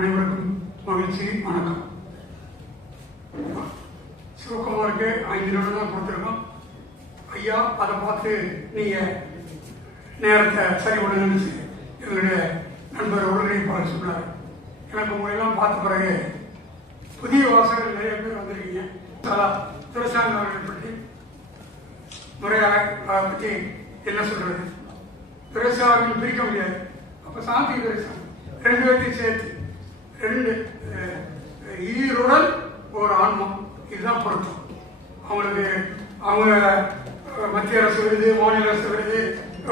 அனைவருக்கும் மகிழ்ச்சி, வணக்கம். சிவகுமாருக்கு 5 நிமிடம் தான் கொடுத்துருக்கோம். ஐயா அதை பார்த்து நீங்க நேரத்தை சரி பண்ணுங்கன்னு எங்களுடைய நண்பர் ஒருங்கிணைப்பாளர் சொன்னார். எனக்கு உங்களெல்லாம் பார்த்த பிறகு புதிய வாசகர்கள் நிறைய பேர் வந்திருக்கீங்க. துரைசாமி அவர்களை பற்றி முறையாக அதை பற்றி என்ன சொல்றது? துரைசாமின்னு பிரிக்க முடியாது. அப்ப சாந்தி துரைசாமி 2 பேர்த்தையும் சேர்த்து 2 ஈருடல் ஒரு ஆன்மா, இதுதான் பொருத்தம். அவங்களுக்கு அவங்க மத்திய அரசு விருது, மாநில அரசு விருது,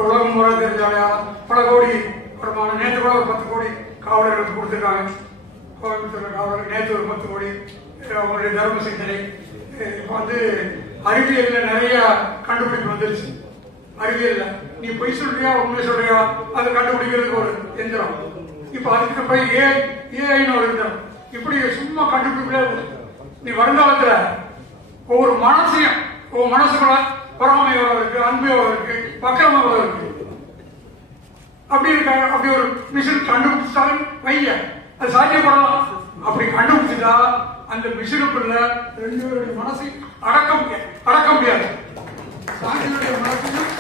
உலகம் முறை தெரிஞ்சாலையா பல கோடி வருமானம். நேற்று கூட ஒரு 10 கோடி காவலர்களுக்கு கொடுத்துருக்காங்க. கோயம்புத்தூர் காவலர்கள் நேற்று ஒரு 10 கோடி. அவங்களுடைய தர்ம சிந்தனை இப்போ அறிவியல்ல நிறைய கண்டுபிடிப்பு வந்துருச்சு. அறிவியல்ல நீ பொய் சொல்றியா உண்மை சொல்றியா அதை கண்டுபிடிக்கிறதுக்கு ஒரு எந்திரம். இப்ப அதுக்கு போய் ஏஐன்னு ஒரு எந்திரம். இப்படி சும்மா கண்டுபிடிக்கல. நீ வருங்காலத்துல ஒவ்வொரு மனசையும் ஒவ்வொரு மனசுக்குள்ள பொறாமை எவ்வளவு இருக்கு, அன்பு எவ்வளவு இருக்கு, பக்கம் எவ்வளவு இருக்கு, அப்படி இருக்காங்க. அப்படி ஒரு மிஷின் கண்டுபிடிச்சாலும் வைய அது சாத்தியப்படலாம். அப்படி கண்டுபிடிச்சா அந்த மிஷினுக்குள்ள 2 பேருடைய மனசை அடக்க முடியாது. சாந்தியுடைய மனசையும்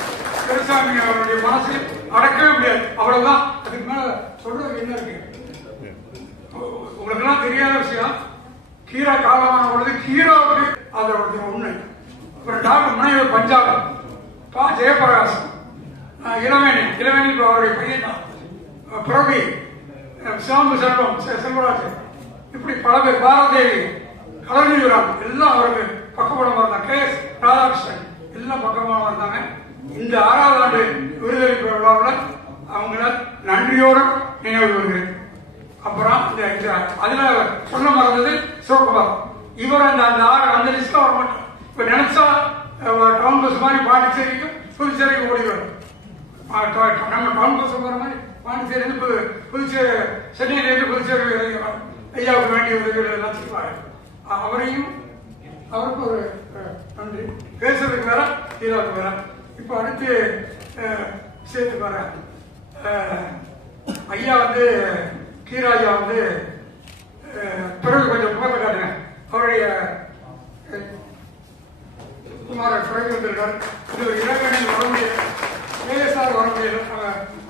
துரைசாமி அவருடைய மனசையும் அடக்கவே முடியாது. அவ்வளவுதான். அதுக்கு மேல சொல்றது என்ன இருக்கு? உங்களுக்கு எல்லாம் தெரியாத விஷயம், கீரா காலமான பொழுது கீராவுக்கு அதோட உண்மை. அப்புறம் டாக்டர் முனைவர் பஞ்சாபம், பா ஜெயபிரகாசம், இளவேணி அவருடைய பையன் தான், பிரபி, சிவம்பு செல்வராஜ், இப்படி பல பேர், பாரதேவி, கலைஞரான் எல்லாம் அவருக்கு பக்கபலமா இருந்தாங்க. KS ராதாகிருஷ்ணன் எல்லாம் பக்கபலமா இருந்தாங்க. இந்த 6வது ஆண்டு விருதளிப்பு விழாவில் அவங்கள நன்றியோடு நினைவு வருகிறேன். அப்புறம் அதுல சொல்ல மறந்தது சிவகுமார். இவர் அந்த லிஸ்ட்ல வர மாட்டார். இப்ப நினைச்சா டவுன் பஸ் மாதிரி பாண்டிச்சேரிக்கும் புதுச்சேரிக்கும் ஓடிவார். நம்ம டவுன் பஸ் போற மாதிரி பாண்டிச்சேரி புதுச்சேரி, சென்னையிலிருந்து புதுச்சேரி ஐயாவுக்கு வேண்டிய உதவிகள் எல்லாம் செய்வார். அவருக்கு ஒரு நன்றி. பேசுறதுக்கு வேற, கீழாவுக்கு வேற. இப்ப அடுத்து சேர்த்து வர ஐயா கீராஜா பிறகு கொஞ்சம் முகத்தை காட்டுங்க. அவருடைய குமார பிறகு வந்திருக்கார். இது ஒரு இளவேணியில் வர முடியாது, KSR வர முடியாது,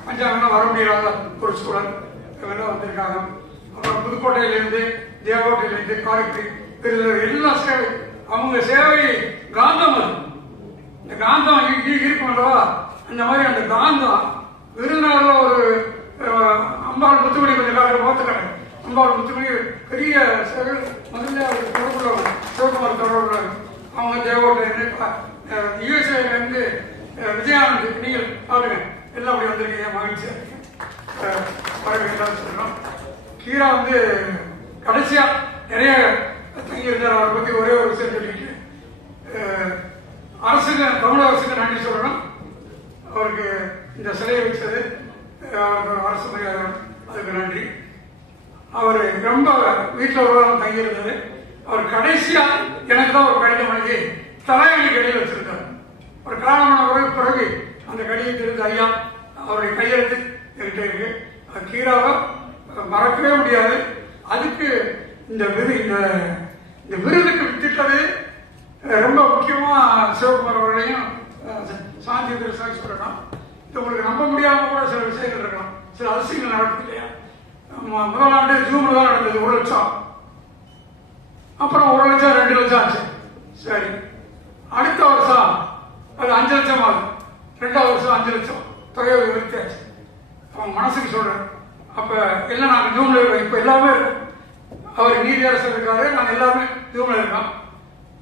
பஞ்சாங்கம்னா வர முடியாத ஒரு சூழல் இவெல்லாம் வந்திருக்காங்க. அப்புறம் புதுக்கோட்டையிலிருந்து, தேவகோட்டையிலிருந்து, காரைக்குடி எல்லா சேவை, அவங்க சேவை காந்தம். அது இந்த காந்தம் இருக்கும் அல்லவா, அந்த மாதிரி அந்த காந்தம் விருதுநகர்ல ஒரு அம்பாள் முத்துமணி கொஞ்சம் காலத்தில் பார்த்துக்காங்க. அம்பாள் முத்துமணி பெரிய சேவைகள் முதல்ல தொடர்புள்ளவங்க, சிவகுமார் தொடர்புள்ளவங்க. அவங்க தேவகோட்டையிலிருந்து, USA விஜயானந்த், நீங்கள் பாருங்க எல்லாம் அப்படி வந்திருக்கீங்க. மகிழ்ச்சியா இருக்கீங்க. சொல்றோம். கீரா கடைசியா நிறைய தங்கி இருந்தார். அவரை பத்தி ஒரே ஒரு விஷயம் சொல்லிட்டு அரசுக்கு, தமிழக அரசுக்கு நன்றி சொல்லணும். அவருக்கு இந்த சிலையை வச்சது அவருக்கு அரசு மரியாதை, அதுக்கு நன்றி. அவர் ரொம்ப வீட்டில் உலகம் தங்கியிருந்தது. அவர் கடைசியா எனக்கு தான் ஒரு கடிதம் எழுதி தலையணை கடிதம் வச்சிருக்காரு. ஒரு காலமான பிறகு அந்த கடிதத்திலிருந்து ஐயா அவருடைய கையெழுத்து என்கிட்ட இருக்கு. கீராவை மறக்கவே முடியாது. அதுக்கு இந்த விருதுக்கு வித்திட்டது ரொம்ப முக்கியமா சிவகுமார் அவர்களையும் சாந்தி துரைசாமி சொல்லணும். உங்களுக்கு நம்ப முடியாம கூட சில விஷயங்கள் இருக்கலாம், சில அதிசயங்கள் நடக்குது இல்லையா? முதல் ஆண்டு ஜூன்ல தான் நடந்தது 1 லட்சம். அப்புறம் 1 லட்சம் 2 லட்சம் ஆச்சு. சரி, அடுத்த வருஷம் அது 5 லட்சம் ஆகுது. 2வது வருஷம் 5 லட்சம் தொகை விருத்தாச்சு. அவன் மனசுக்கு சொல்றேன். அப்ப எல்லாம் நாங்க ஜூன்ல இருக்கோம். இப்ப எல்லாமே அவர் நீதியரசர் இருக்காரு, நாங்க எல்லாமே ஜூன்ல இருக்கோம்.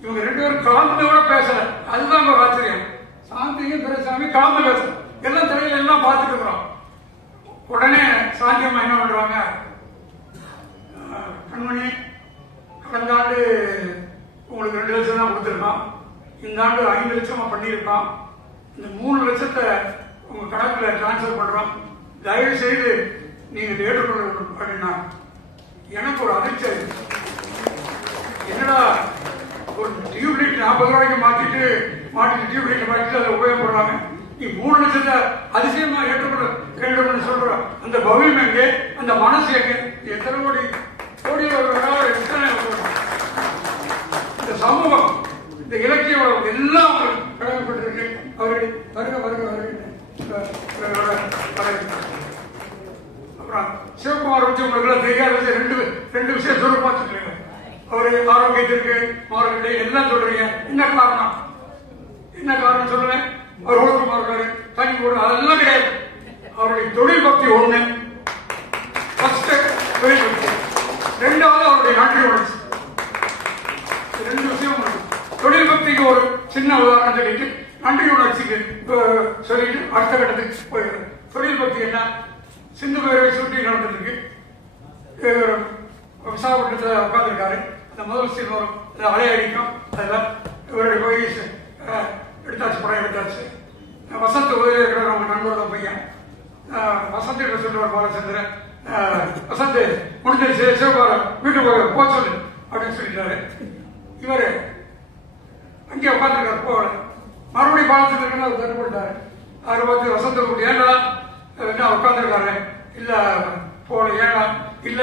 இவங்க 2 பேரும் கலந்து கூட பேசல. அதுதான் ஒரு ஆச்சரியம். சாந்தியும் துரைசாமி கலந்து பேசல. எல்லாம் திரையில எல்லாம் பார்த்துட்டு இருக்கிறோம். உடனே சாந்தியம்மா என்ன பண்றாங்க, கண்மணி கடந்த ஆண்டு உங்களுக்கு 2 லட்சம் தான் கொடுத்துருக்கோம், இந்த ஆண்டு 5 லட்சமா பண்ணியிருக்கோம், இந்த 3 லட்சத்தை உங்க கணக்குல டிரான்ஸ்பர் பண்றோம், தயவு செய்து நீங்க ஏற்றுக்கொள்ள அப்படின்னா எனக்கு ஒரு அதிர்ச்சி. என்னடா ஒரு டியூப்லைட் 40 ரூபாய்க்கு மாட்டிட்டு டியூப்லைட் மாட்டிட்டு அதை உபயோகப்படுறாங்க, நீ 3 லட்சத்தை அதிசயமா ஏற்றுக்கொள்ள வேண்டும் சொல்ற அந்த பவியம் எங்கே, அந்த மனசு எங்கே? எத்தனை கோடி ரெண்டு ரெண்டு விஷயம் சொல்ல பார்த்துட்டு அவரு ஆரோக்கியத்திற்கு மாறுகிட்டே எல்லாம் சொல்றீங்க. என்ன காரணம்? என்ன காரணம் சொல்லுவேன். அவர் ஒழுக்கமா இருக்காரு, தனி போடு, அதெல்லாம் கிடையாது. அவருடைய தொழில் பக்தி ஒண்ணு, தொழில் பக்தி. ரெண்டாவது அவருடைய நன்றி உணர்ச்சி. ரெண்டு விஷயம். தொழில் பக்திக்கு ஒரு சின்ன உதாரணம் சொல்லிட்டு நன்றி உணர்ச்சிக்கு சொல்லிட்டு அடுத்த கட்டத்துக்கு போயிடுறேன். தொழில் பக்தி என்ன? சிந்து பேரவை சுற்றி நடந்திருக்கு. விசாகப்பட்டினத்தில் உட்கார்ந்துருக்காரு. அந்த முதல் சீன் வரும், அலைய அடிக்கும். அதெல்லாம் இவருடைய போய் எடுத்தாச்சு, படம் எடுத்தாச்சு. வசந்த் உதவி இருக்கிற நம்ம நண்பரோட பையன் வசந்த் கிட்ட சொல்லுவார் பாலச்சந்திரன், வசந்த் முடிஞ்சிருச்சு, சிவபாரம் வீட்டுக்கு போக சொல்லு அப்படின்னு சொல்லிட்டாரு. இவரு அங்கே உட்காந்துருக்காரு, போகல. மறுபடியும் பாலச்சந்திரன் அவர் தட்டுப்பட்டாரு. அவர் பார்த்து வசந்த் ஏன்னா என்ன உட்காந்துருக்காரு, இல்ல போல ஏன்னா இல்ல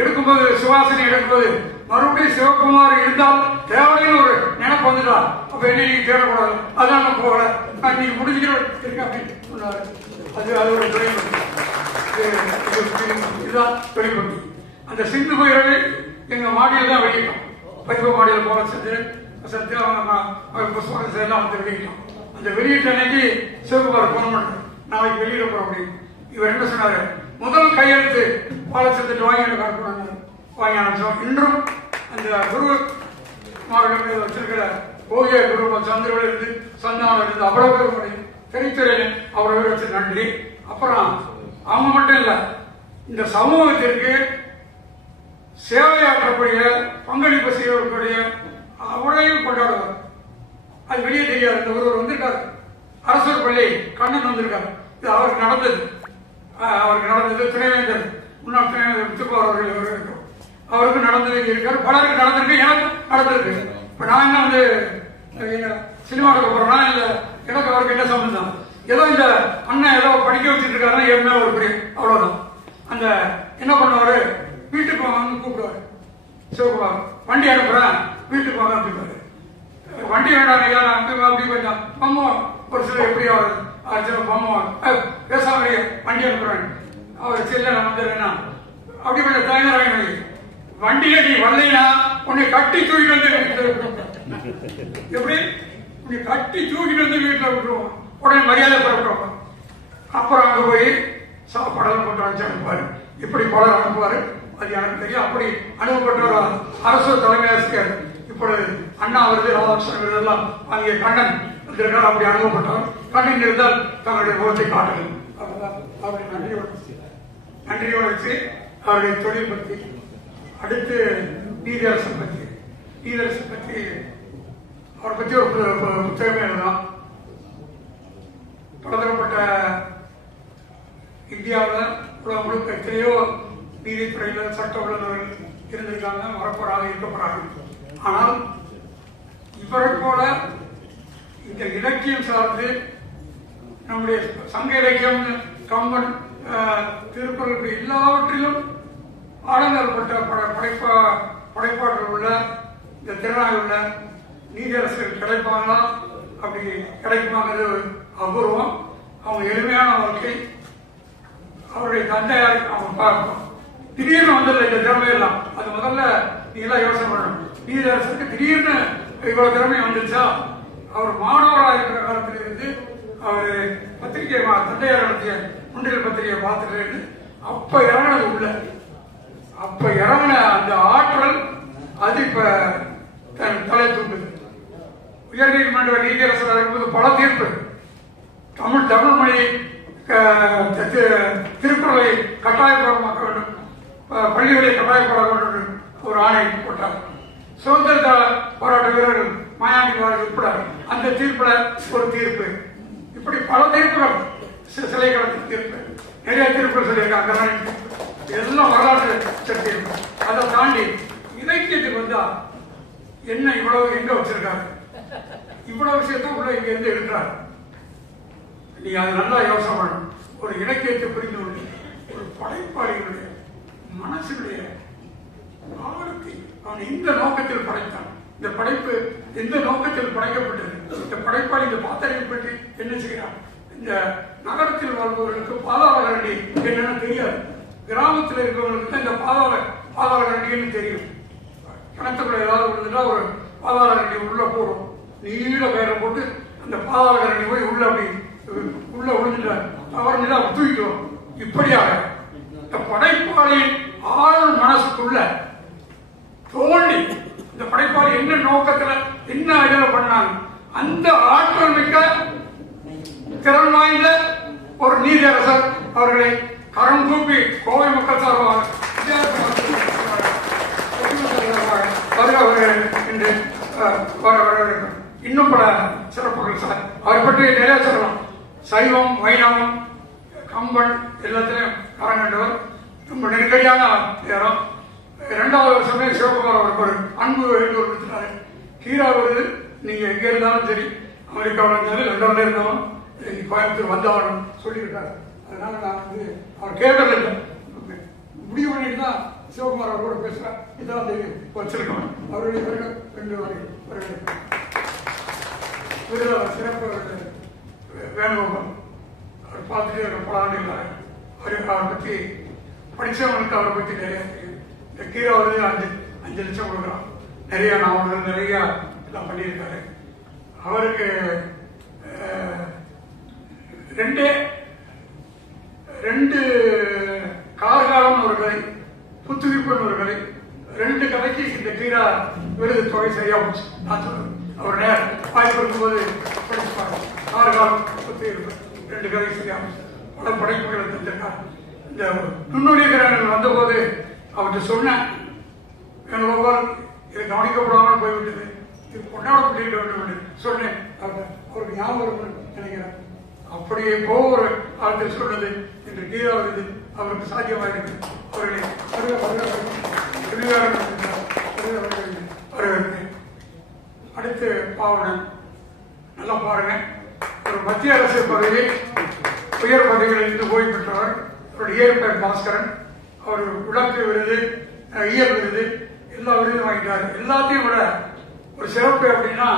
எடுக்கும்போது சுவாசனை எடுக்கும்போது மறுபடியும் சிவகுமார் இருந்தால் தேவையான ஒரு நினைப்பு வந்துட்டா, அப்ப என்ன நீங்க தேடக்கூடாது, அதான் நான் போகல, நான் நீங்க முடிஞ்சிட இருக்க அப்படின்னு சொன்னாரு. அதோட தொழில்நுட்பம் இதுதான் தொழில்நுட்பம். அந்த சிந்து பயிரை எங்க மாடியில் தான் வெளியிட்டோம். பைப்ப மாடியில் போல செஞ்சு அவங்க புஸ்தகம் எல்லாம் வந்து வெளியிட்டோம். அந்த வெளியீட்டு அன்னைக்கு சிவகுமார் போன மாட்டேன், நாளைக்கு வெளியிட போறோம் அப்படின்னு. இவர் என்ன சொன்னாரு, முதல் கையெழுத்து பாலச்சந்திரன் வாங்கி அனுப்பிச்சோம். இன்றும் அந்த குரு மாவட்டம் வச்சிருக்கிற ஓவிய குரு சந்திரவில் இருந்து சந்தானம் இருந்து அவ்வளவு பேருடைய திரைத்துறையில் அவ்வளவு பேர் வச்சு நன்றி. அப்புறம் அவங்க மட்டும் இல்ல, இந்த சமூகத்திற்கு சேவையாற்றக்கூடிய பங்களிப்பு செய்யக்கூடிய அவரையும் கொண்டாடுவார். அது வெளியே தெரியாது. இந்த ஒருவர் வந்திருக்காரு, அரசர் பள்ளி கண்ணன் வந்திருக்காரு. இது அவருக்கு நடந்தது. துணைவேந்தர் முன்னாள் துணைவேந்தர் முத்துப்பார் அவர்கள் அவருக்கு நடந்தது இருக்காரு, பலருக்கு நடந்திருக்கு, எனக்கு நடந்திருக்கு. இப்ப நான் என்ன வந்து சினிமாவுக்கு போறேன்னா இல்ல எனக்கு அவருக்கு என்ன சம்பந்தம்? ஏதோ இந்த அண்ணன் ஏதோ படிக்க வச்சுட்டு இருக்காருன்னா என் மேல ஒரு பெரிய அவ்வளவுதான். அந்த என்ன பண்ணுவாரு, வீட்டுக்கு வாங்கன்னு கூப்பிடுவாரு. சிவகுமார் வண்டி அனுப்புறேன், வீட்டுக்கு வாங்க அப்படிப்பாரு. வண்டி வேண்டாம் ஐயா, அப்படி கொஞ்சம் பம்முவோம். ஒரு சில எப்படி அவர் பம்முவோம், பேசாம வண்டி அனுப்புறேன். அவர் செல்ல நான் வந்துடுறேன்னா அப்படி கொஞ்சம் தயங்கராக வண்டியில நீ வரலைன்னா உன்னை கட்டி தூக்கிட்டு வந்து எப்படி உன்னை கட்டி தூக்கிட்டு வந்து வீட்டில் விட்டுருவோம். உடனே மரியாதை பரப்புறோம். அப்புறம் அங்க போய் சாப்பாடெல்லாம் கொண்டு வச்சு அனுப்புவாரு. இப்படி பலர் அனுப்புவாரு. அது எனக்கு தெரியும். அப்படி அனுப்பப்பட்ட அரசு தலைமை ஆசிரியர் இப்பொழுது அண்ணா விருது, ராதாகிருஷ்ணன் விருது எல்லாம் அங்கே கண்ணன் வந்திருக்கார். அப்படி அனுப்பப்பட்டவர். கண்ணன் இருந்தால் தங்களுடைய முகத்தை காட்டணும். அவருடைய நன்றி உணர்ச்சி, அவருடைய தொழில் பற்றி. அடுத்து நீதியரசன் பற்றி. நீதியரசன் பற்றி அவரை பற்றி ஒரு புத்தகமே எழுதலாம். பலதரப்பட்ட இந்தியாவில் உலகம் முழுக்க எத்தனையோ நீதித்துறையில் சட்ட வல்லுநர்கள் இருந்திருக்காங்க, வரப்போறாங்க, இருக்கப்போறாங்க. ஆனால் இவரை போல இந்த இலக்கியம் சார்ந்து நம்முடைய சங்க இலக்கியம், கம்பன், திருக்குறள் இப்படி எல்லாவற்றிலும் ஆழங்கப்பட்ட படைப்பாற்றல் உள்ள இந்த திறனாக உள்ள நீதியரசர்கள் கிடைப்பாங்களா? அப்படி கிடைக்குமாங்கிறது அபூர்வம். அவங்க எளிமையான வாழ்க்கை. அவருடைய தந்தையார் அவங்க பார்க்கணும். திடீர்னு வந்தது இந்த திறமையெல்லாம். அது முதல்ல நீங்களாம் யோசனை பண்ணணும். நீதியரசருக்கு திடீர்னு இவ்வளவு திறமை வந்துச்சா? அவர் மாணவராக இருக்கிற காலத்திலிருந்து அவர் பத்திரிகை தந்தையார் நடத்திய முன்றில் பத்திரிகை பார்த்துட்டு அப்ப இறங்கினது உள்ள. அப்ப இறங்கின அந்த ஆற்றல் அது இப்ப தலை தூக்குது. உயர் நீதிமன்ற நீதியரசராக இருக்கும்போது பல தீர்ப்பு. தமிழ் மொழி திருக்குறளை கட்டாயமாக்க வேண்டும், பள்ளிகளை கட்டாயப்பட வேண்டும் ஒரு ஆணை போட்டார். சுதந்திர போராட்ட வீரர்கள் மாயாண்டி உட்பட அந்த தீர்ப்புல ஒரு தீர்ப்பு. இப்படி பல தீர்ப்புகள், சிலை கடத்த தீர்ப்பு, நிறைய தீர்ப்புகள் சொல்லியிருக்காங்க. எல்லாம் வரலாற்று தீர்ப்பு. அதை தாண்டி இலக்கியத்துக்கு வந்தா என்ன இவ்வளவு எங்க வச்சிருக்காரு? இவ்வளவு விஷயத்த உள்ள இங்க இருந்து எடுக்கிறார். நீ அது நல்லா யோசனை பண்ணணும். ஒரு இலக்கியத்தை புரிந்து கொண்டு ஒரு படைப்பாளிகளுடைய மனசுடைய ஆழத்தை அவன் இந்த நோக்கத்தில் படைத்தான். இந்த படைப்பு எந்த நோக்கத்தில் படைக்கப்பட்டது? இந்த படைப்பாளி இந்த பாத்திரத்தை பற்றி என்ன செய்கிறான்? இந்த நகரத்தில் வாழ்பவர்களுக்கு பாதாள கரண்டி என்னன்னு தெரியாது. கிராமத்தில் இருக்கிறவங்களுக்கு தான் இந்த பாதாள கரண்டின்னு தெரியும். கிணத்துக்குள்ள ஏதாவது விழுந்துட்டா ஒரு பாதாள கரண்டி உள்ள போடும், நீள கயிறை போட்டு அந்த பாதாள கரண்டி போய் உள்ள அப்படி உள்ள விழுந்துட்டா தவறுதா தூக்கிட்டோம். இப்படியாக இந்த படைப்பாளியின் ஆழ் மனசுக்குள்ள தோண்டி இந்த படைப்பாளி என்ன நோக்கத்துல என்ன ஐடியா பண்ணாங்க, அந்த ஆற்றல் மிக்க திறன் வாய்ந்த ஒரு நீதியரசர் அவர்களை கரம் கூப்பி கோவை மக்கள் சார்பாக என்று வரவேற்கிறோம். இன்னும் பல சிறப்புகள் சார், அவரை பற்றி நிறைய சொல்லலாம். சைவம் வைணவம் கம்பன் எல்லாத்திலையும் காரணவர். ரொம்ப நெருக்கடியான நேரம். 2வது வருஷமே சிவகுமார் அவருக்கு ஒரு அன்பு வேண்டுகோள் கொடுத்துட்டாரு. கீரா விருது நீங்க எங்க இருந்தாலும் சரி, அமெரிக்காவில் இருந்தாலும் லண்டன்ல இருந்தாலும் கோயம்புத்தூர் வந்தாலும் சொல்லியிருக்காரு. அதனால நான் வந்து அவர் கேட்கறது இல்லை, முடிவு பண்ணிட்டு தான் சிவகுமார் அவரோட பேசுறேன். இதான் வச்சிருக்கோம். அவருடைய சிறப்பு வேணுகோபால் அவர் பார்த்துட்டு பல ஆண்டுகள் அவரை பற்றி படித்தவங்களுக்கு அவரை பற்றி நிறைய இந்த கீரா வந்து 5 லட்சம் கொடுக்குறான். நிறைய நாவல்கள் நிறைய எல்லாம் பண்ணியிருக்காரு. அவருக்கு 2 கார்காலம் ஒரு கதை, புத்துவிப்புன்னு ஒரு கதை, 2 கதைக்கு இந்த கீரா விருது தொகை சரியா போச்சு. நான் சொல்றேன், அவர் வாய்ப்பு இருக்கும்போது படிச்சுப்பாங்க. கார்காலம் புத்துவிப்பு 2 கதை சரியா போச்சு. பல படைப்புகளை தந்திருக்கார். இந்த நுண்ணுடைய கிரகங்கள் வந்தபோது அவர்கிட்ட சொன்னேன், வேணுகோபால் இது கவனிக்கப்படாமல் போய்விட்டது, இது கொண்டாடப்பட்டிருக்க வேண்டும் என்று சொன்னேன். அவருக்கு ஞாபகம் நினைக்கிறேன். அப்படியே போகிற ஆட்கள் சொன்னது இன்று கீழே அவருக்கு சாத்தியமாயிருக்கு. அவர்களை வரவேற்கிறேன். அடுத்து பாவனன், நல்லா பாருங்க. ஒரு மத்திய அரசு பதவி உயர் பதவிகளில் இருந்து ஓய்வு பெற்றவர். அவருடைய இயற்பெயர் பாஸ்கரன். அவர் விளக்கு விருது, இயல் விருது, எல்லா விருதும் வாங்கிட்டார். எல்லாத்தையும் விட ஒரு சிறப்பு அப்படின்னா,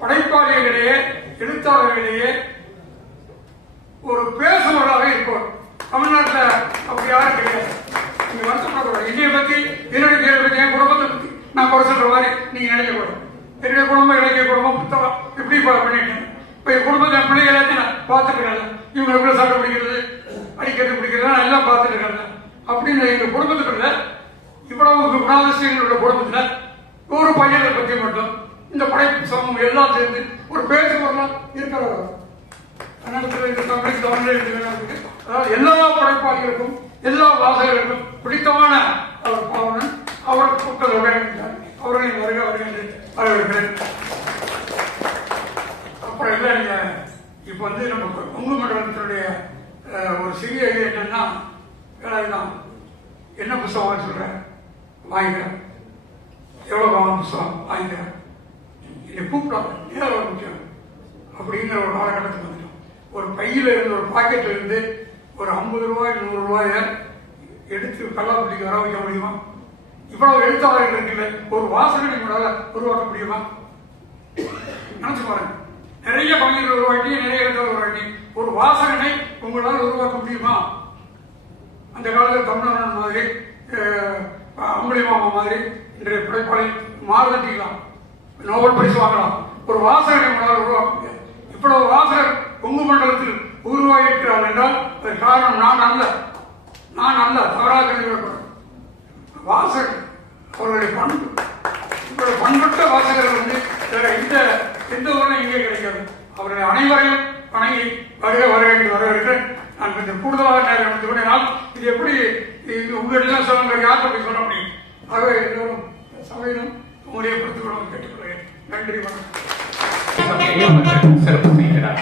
படைப்பாளிகளிடையே எழுத்தாளர்களிடையே ஒரு பேசுபவராக இருப்பவர். தமிழ்நாட்டில் அப்படி யாரும் கிடையாது. நீங்க வருத்தப்படக்கூடாது. என்னைய பத்தி, என்னுடைய பேரை பத்தி, என் குடும்பத்தை பத்தி நான் குறை சொல்ற மாதிரி நீங்க நினைக்கக்கூடாது. என்னுடைய குடும்பம் இலக்கிய குடும்பம், புத்தகம் இப்படி பண்ணிட்டேன். இப்ப என் குடும்பத்தை என் பிள்ளைகள் எல்லாத்தையும் நான் பார்த்துருக்கேன். இவங்க எப்படி சட்டை பிடிக்கிறது, அடிக்கிறது, பிடிக்கிறது நான் எல்லாம் பார்த்துட்டு இருக்காங்க. அப்படின்னு எங்க குடும்பத்துக்குள்ள இவ்வளவு குணாதிசயங்கள் உள்ள குடும்பத்துல ஒரு பையனை பத்தி மட்டும் இந்த படைப்பு சமூகம் எல்லாம் சேர்ந்து ஒரு பேசுபொருளா இருக்கிறவர். அதாவது எல்லா படைப்பாளிகளுக்கும் எல்லா வாசகர்களுக்கும் பிடித்தமான அவர் பாவனன். அவர் கூட்டல் அவர்களை வருகிறேன். அப்புறம் இல்லை, நீங்க இப்ப வந்து நம்ம கொங்கு மண்டலத்தினுடைய ஒரு சிறிய இது என்னன்னா, வேலைதான் என்ன புத்தகம் சொல்றேன் வாங்கிக்கிறேன், எவ்வளவு புத்தகம் வாங்கிக்கிறேன், என்னை கூப்பிடாது நேரம் முக்கியம் அப்படிங்கிற ஒரு காலகட்டத்துக்கு வந்துட்டோம். ஒரு பையில இருந்து, ஒரு பாக்கெட்ல இருந்து ஒரு 50 ரூபாய் 100 ரூபாய எடுத்து கல்லாப்பட்டிக்கு வர வைக்க முடியுமா? இவ்வளவு எழுத்தாளர்கள் இருக்குல்ல, ஒரு வாசகனை உங்களால உருவாக்க முடியுமா? நினைச்சு பாருங்க. நிறைய கவிஞர்கள் உருவாக்கி, நிறைய எழுத்தாளர் உருவாக்கி, ஒரு வாசகனை உங்களால் உருவாக்க முடியுமா? அந்த காலத்தில் தமிழ்நாடு மாதிரி, அம்புலி மாமா மாதிரி இன்றைய படைப்பாளி மாறுதட்டிக்கலாம், நோபல் பரிசு வாங்கலாம். ஒரு வாசகனை உங்களால் உருவாக்க முடியாது. இவ்வளவு வாசகர் கொங்கு மண்டலத்தில் உருவாகியிருக்கிறார் என்றால் அது காரணம் நான் அல்ல, தவறாக கருதப்படும் வாசகர். அவர்களுடைய பண்பு, இவருடைய பண்பட்ட வாசகர்கள் வந்து எந்த ஊரில் இங்கே கிடைக்காது. அவருடைய அனைவரையும் வணங்கி வருக என்று வரவேற்கிறேன். நான் கொஞ்சம் கூடுதலாக நேரம் எடுத்துக்கொண்டால் இது எப்படி உங்களிடம் சொல்ல யார் அப்படி சொல்ல முடியும்? ஆகவே எல்லோரும் சபையிலும் முறையப்படுத்திக் கேட்டுக்கொள்கிறேன். நன்றி, வணக்கம். சிறப்பு செய்கிறார்.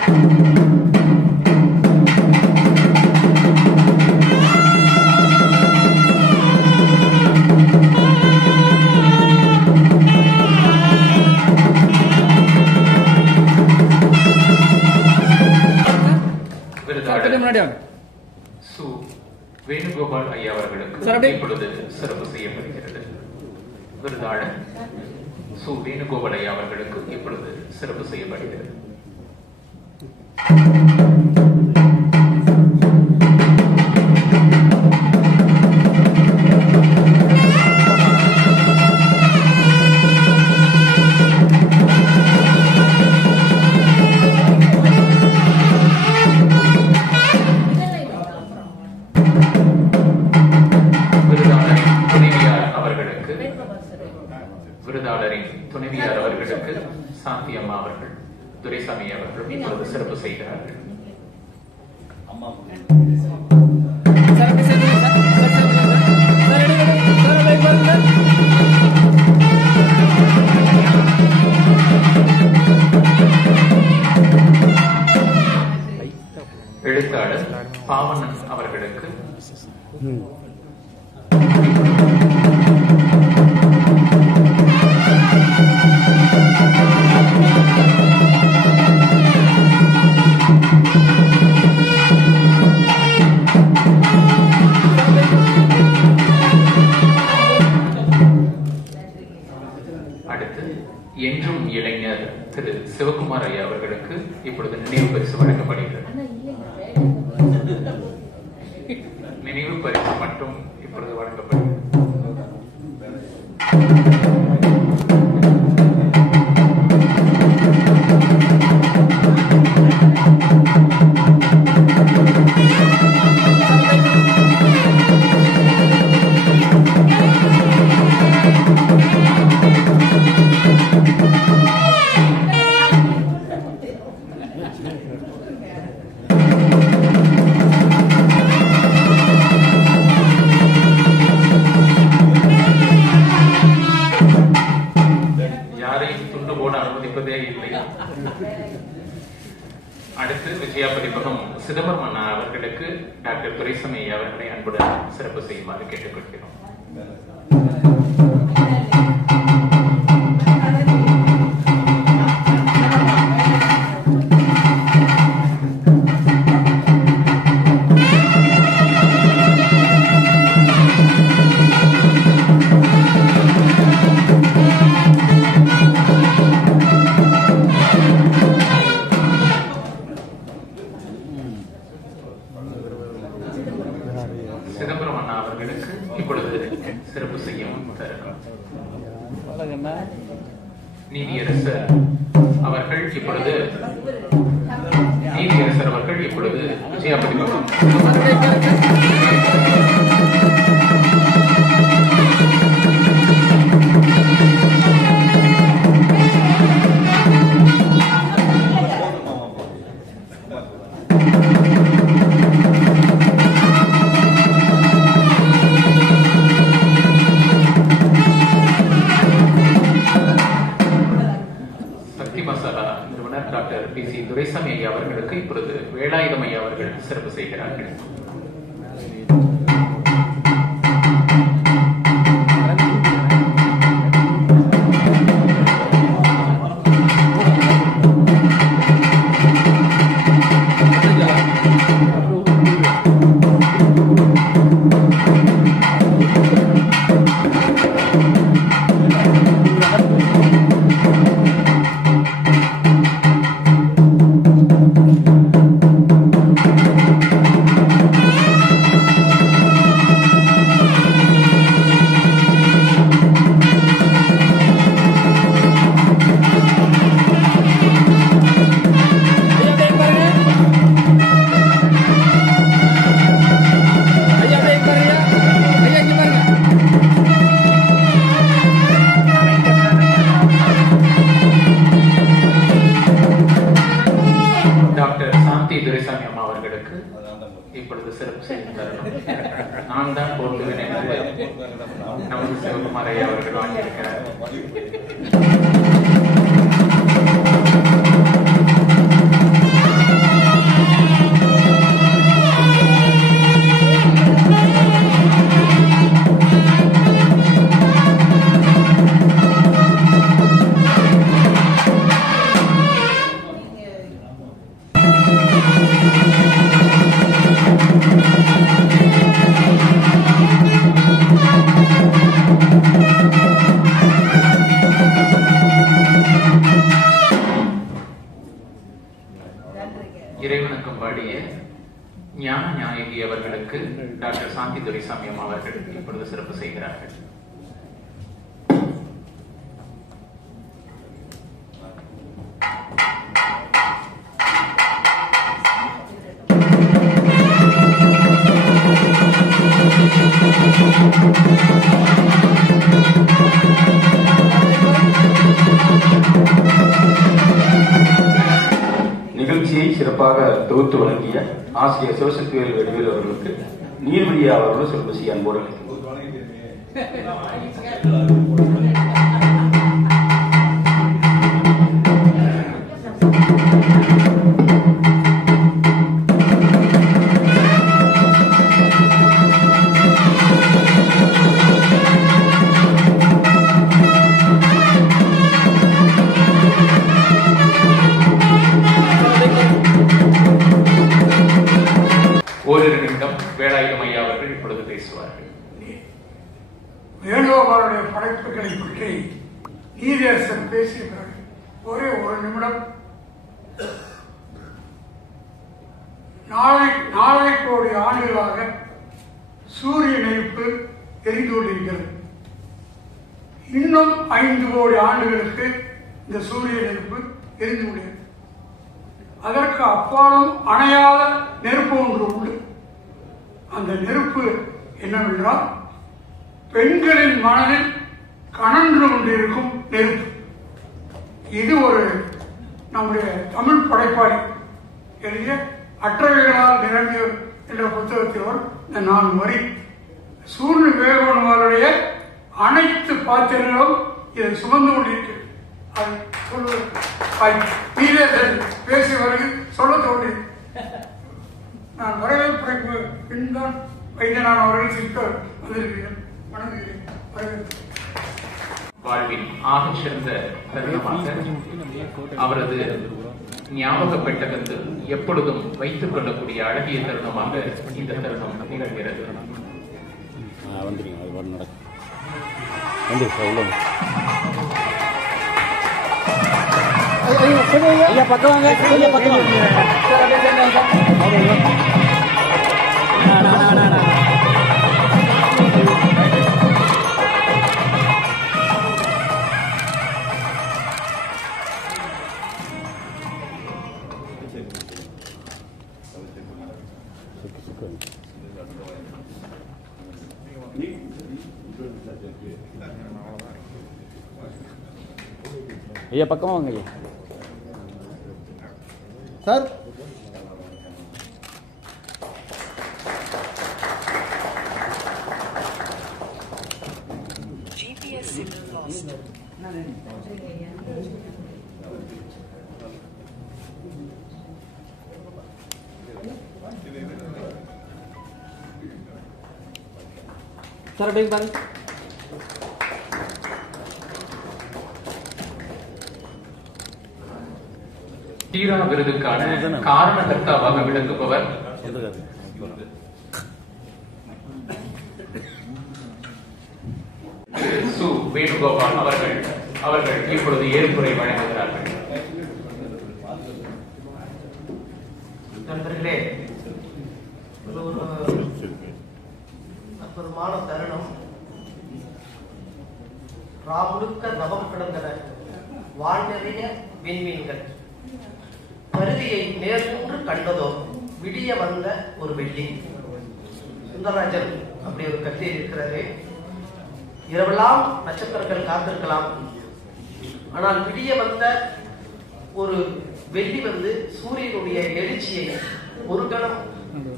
சு வேணுகோபால் ஐயா அவர்களுக்கு இப்பொழுது சிறப்பு செய்யப்படுகிறது. விருதாளர் சு வேணுகோபால் ஐயா அவர்களுக்கு இப்பொழுது சிறப்பு செய்யப்படுகிறது. விருதாளரின் துணைவியார் அவர்களுக்கு சாந்தி அம்மா அவர்கள், துரைசாமி அவர்கள் இப்பொழுது சிறப்பு செய்கிறார்கள். எழுத்தாளர் பாவனன் அவர்களுக்கு, அடுத்து என்றும் இளைஞர் திரு சிவகுமார் ஐயா அவர்களுக்கு இப்பொழுது நினைவு பரிசு வழங்கப்படுகிறது. நினைவு பரிசு மட்டும் இப்பொழுது வழங்கப்படுகிறது. அடுத்து விஜயா பதிப்பகம் சிதம்பரம் அண்ணா அவர்களுக்கு டாக்டர் துரைசாமி அவர்களை அன்புடன் சிறப்பு செய்யுமாறு கேட்டுக்கொள்கிறோம். சிதம்பரம் அண்ணா அவர்களுக்கு இப்பொழுது சிறப்பு செய்யும் நீதியரசர் அவர்கள் இப்பொழுது விஜயா பதிப்பகம் டாக்டர் PC துரைசாமி ஐயா அவர்களுக்கு இப்பொழுது வேலாயுதம் ஐயா அவர்கள் சிறப்பு செய்கிறார்கள். துரைசாமி அம்மா அவர்களுக்கு இப்பொழுது சிறப்பு செய்கிறார்கள். நான் தான் போட்டுவேன் என்று நமது சிவகுமார் ஐயா அவர்கள் வாங்கியிருக்கிறார். இறைவனுக்கும் பாடிய ஞான நாயகி அவர்களுக்கு டாக்டர் சாந்தி துரைசாமி அம்மா அவர்கள் இப்பொழுது சிறப்பு செய்கிறார்கள். எடுத்து வழங்கிய ஆசிரியர் சிவசக்திவேல் வடிவேல் அவர்களுக்கு நீர்வழியா அவர்களும் செல்வசி அன்போடு ஓரிரு நிமிடம் வேலாயுதம் ஐயா அவர்கள் இப்பொழுது பேசுவார்கள். வேணுகோபாலுடைய படைப்புகளை பற்றி நீதியரசர் பேசிய பிறகு ஒரே ஒரு நிமிடம். நாளை கோடி ஆண்டுகளாக சூரிய நெருப்பு எரிந்து கொண்டிருக்கிறது. இன்னும் 5 கோடி ஆண்டுகளுக்கு இந்த சூரிய நெருப்பு எரிந்து கொண்டிருக்கிறது. அதற்கு அப்பாலும் அணையாத நெருப்பு ஒன்று உண்டு. அந்த நெருப்பு என்னவென்றால் பெண்களின் மனதில் கனன்று கொண்டிருக்கும் நெருப்பு. இது ஒரு நம்முடைய தமிழ் படைப்பாளி எழுதிய அற்றவைகளால் நிரம்பியவர் என்ற புத்தகத்தில் இந்த 4 வரி சூழ்நிலை விவேகானந்தருடைய அனைத்து பாத்திரங்களும் இதை சுமந்து கொண்டிருக்கிறது. அதை பேசியவர்கள் சொல்ல தோன்றி நான் வரவேற்பு பின்தான் வைத்தியநாதன் அவர்கள் சிக்க வந்திருக்கிறேன். வணங்குகிறேன். வரவேற்பு. வாழ்வின் ஆகச் சிறந்த தருணமாக அவரது ஞாபக பெட்டகத்தில் எப்பொழுதும் வைத்துக் கொள்ளக்கூடிய அழகிய தருணமாக இந்த தருணம் நிகழ்கிறது. ஐயா பக்கம் வாங்க, ஐயா பக்கம் வாங்க. ஐயா பக்கம் வாங்க ஐயா. Sir GPS signal lost. Sir அப்படியே பாருங்க. தீரா விருதுக்கான காரணகர்த்தாவாக விளங்குபவர் சு வேணுகோபால் அவர்கள் இப்பொழுது ஏற்புரை வழங்குகிறார்கள். நண்பர்களே, ஒரு அற்புதமான தருணம். ராமுழுக்க நவம் கிடந்தன வான் நிறைய விண்மீன்கள் கருதியை நேர்ந்து கண்டதோ விடிய வந்த ஒரு வெள்ளி. சுந்தரராஜன் அப்படி ஒரு கவிதை இருக்கிறாரு. இரவெல்லாம் நட்சத்திரங்கள் காத்திருக்கலாம், ஆனால் விடிய வந்த ஒரு வெள்ளி சூரியனுடைய எழுச்சியை ஒரு கணம்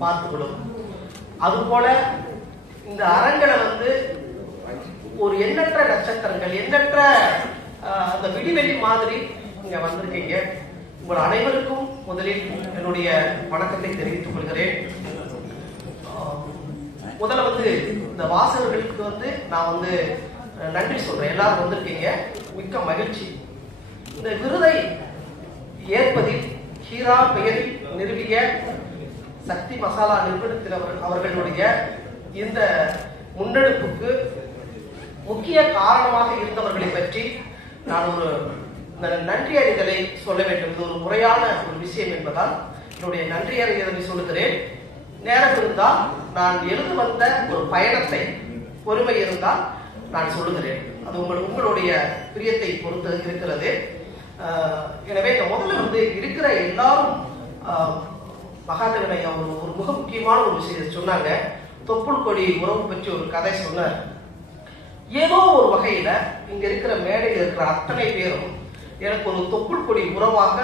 பார்த்துவிடும். அதுபோல இந்த அரங்கனை ஒரு எண்ணற்ற நட்சத்திரங்கள், எண்ணற்ற அந்த விடிவெளி மாதிரி இங்க வந்திருக்கீங்க. உங்கள் அனைவருக்கும் முதலில் என்னுடைய வணக்கத்தை தெரிவித்துக் கொள்கிறேன். முதல்ல இந்த வாசகர்களுக்கு நான் நன்றி சொல்றேன். எல்லாரும் வந்திருக்கீங்க, மிக்க மகிழ்ச்சி. இந்த விருதை ஏற்பதில் ஹீரா பெயரில் நிறுவிய சக்தி மசாலா நிறுவனத்தில் அவர்களுடைய இந்த முன்னெடுப்புக்கு முக்கிய காரணமாக இருந்தவர்களை பற்றி நான் ஒரு நன்றி அறிதலை சொல்ல வேண்டும். இது ஒரு முறையான ஒரு விஷயம் என்பதால் என்னுடைய நன்றி அறிதலை சொல்லுகிறேன். நேரம் இருந்தால் நான் எழுத வந்த ஒரு பயணத்தை, பொறுமை இருந்தால் நான் சொல்லுகிறேன். அது உங்களுடைய பிரியத்தை பொறுத்து இருக்கிறது. எனவே முதல்ல இருக்கிற எல்லாரும் மகாதேவன் ஐயா ஒரு மிக முக்கியமான ஒரு விஷயம் சொன்னாங்க. தொப்புள் கொடி உறவு பற்றி ஒரு கதை சொன்னார். ஏதோ ஒரு வகையில இங்க இருக்கிற மேடையில் இருக்கிற அத்தனை பேரும் எனக்கு ஒரு தொப்புள் கொடி உறவாக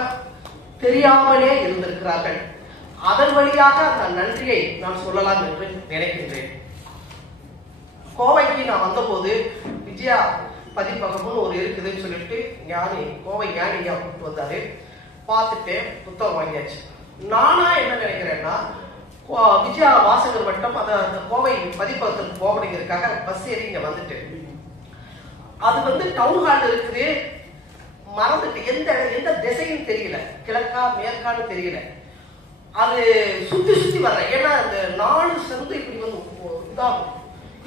தெரியாமலே இருந்திருக்கிறார்கள். அதன் வழியாக அந்த நன்றியை நான் சொல்லலாம் என்று நினைக்கின்றேன். கோவைக்கு நான் வந்தபோது விஜயா பதிப்பகம்னு ஒரு இருக்குதுன்னு சொல்லிட்டு கோவை ஞானியா கூப்பிட்டு வந்தாரு. பார்த்துட்டு புத்தகம் வாங்கியாச்சு. நானா என்ன நினைக்கிறேன்னா, விஜயா வாசகர் வட்டம் அந்த கோவை பதிப்பகத்துக்கு போகணுங்கிறதுக்காக பஸ் ஏறி இங்க வந்துட்டு, அது டவுன் ஹால் இருக்குது, மறந்துட்டு எந்த திசையும் தெரியல, கிழக்கா மேற்கான்னு தெரியல. அது சுத்தி சுத்தி வர்றேன். ஏன்னா அந்த 4 சந்து இப்படி இதாகும்,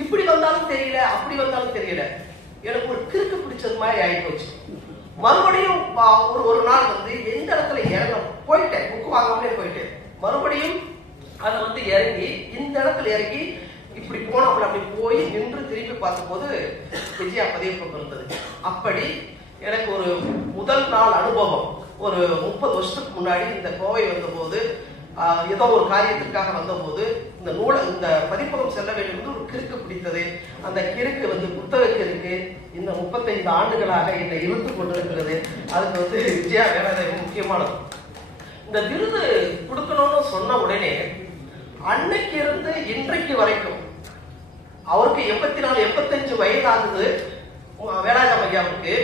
இப்படி வந்தாலும் தெரியல, அப்படி வந்தாலும் தெரியல. எனக்கு ஒரு கிறுக்கு பிடிச்சது மாதிரி ஆகி போச்சு. மறுபடியும் ஒரு நாள் எந்த இடத்துல இறங்க போயிட்டேன், புக்கு வாங்காமலே போயிட்டேன். மறுபடியும் அதை இறங்கி இந்த இடத்துல இறங்கி இப்படி போனப்பல அப்படி போய் நின்று திரும்பி பார்க்கும் போது விஜயா பதிவு இருந்தது. அப்படி எனக்கு ஒரு முதல் நாள் அனுபவம். ஒரு 30 வருஷத்துக்கு முன்னாடி இந்த கோவை வந்தபோது, ஏதோ ஒரு காரியத்திற்காக வந்தபோது இந்த பதிப்பகம் செல்ல வேண்டும் ஒரு கிறுக்கு பிடித்தது. அந்த கிறுக்கு புத்தக கிறுக்கு இந்த 35 ஆண்டுகளாக என்னை இழுத்து கொண்டிருக்கிறது. அதுக்கு விஜயா வேலை முக்கியமானது. இந்த விருது கொடுக்கணும்னு சொன்ன உடனே அன்னைக்கு இருந்து இன்றைக்கு வரைக்கும் அவருக்கு 84 85 வயதாகுது வேலாயுதம் ஐயாவுக்கு.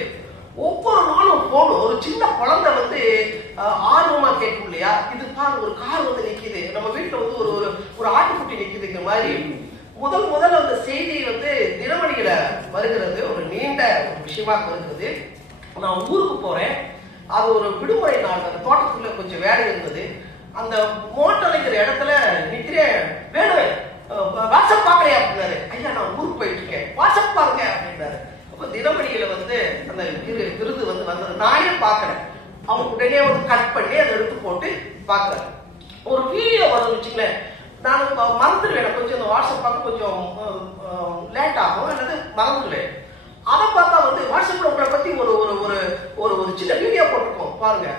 ஒவ்வொரு நாளும் போனும் ஒரு சின்ன குழந்தை ஆர்வமா கேட்கும் இல்லையா, இது பாரு ஒரு கார் நிக்குது, நம்ம வீட்டுல ஒரு ஆட்டுக்குட்டி நிக்குதுங்கிற மாதிரி முதல்ல அந்த செய்தி தினமணியில வருகிறது. ஒரு நீண்ட விஷயமா வருகிறது. நான் ஊருக்கு போறேன். அது ஒரு விடுமுறை நாள். அந்த தோட்டத்துக்குள்ள கொஞ்சம் வேலை இருந்தது. அந்த மோட்டர் இடத்துல நிக்கிறேன். வேணும் வாட்ஸ்அப் பாக்கலையா அப்படின்னாரு. ஐயா நான் ஊருக்கு போயிட்டு இருக்கேன், வாட்ஸ்அப் பாருங்க அப்படின்னாரு. அப்ப தினமணியில அந்த விருது வந்தது. நானே பாக்குறேன். அவங்க உடனே கட் பண்ணி அதை எடுத்து போட்டு பாக்குறேன். ஒரு வீடியோ வருது வச்சுங்களேன், நான் மறந்துடுவேன். கொஞ்சம் இந்த வாட்ஸ்அப் பார்க்க கொஞ்சம் லேட் ஆகும், அல்லது மறந்துடுவேன். அதை பார்த்தா வாட்ஸ்அப்ல உங்களை பத்தி ஒரு சின்ன வீடியோ போட்டிருக்கோம் பாருங்க.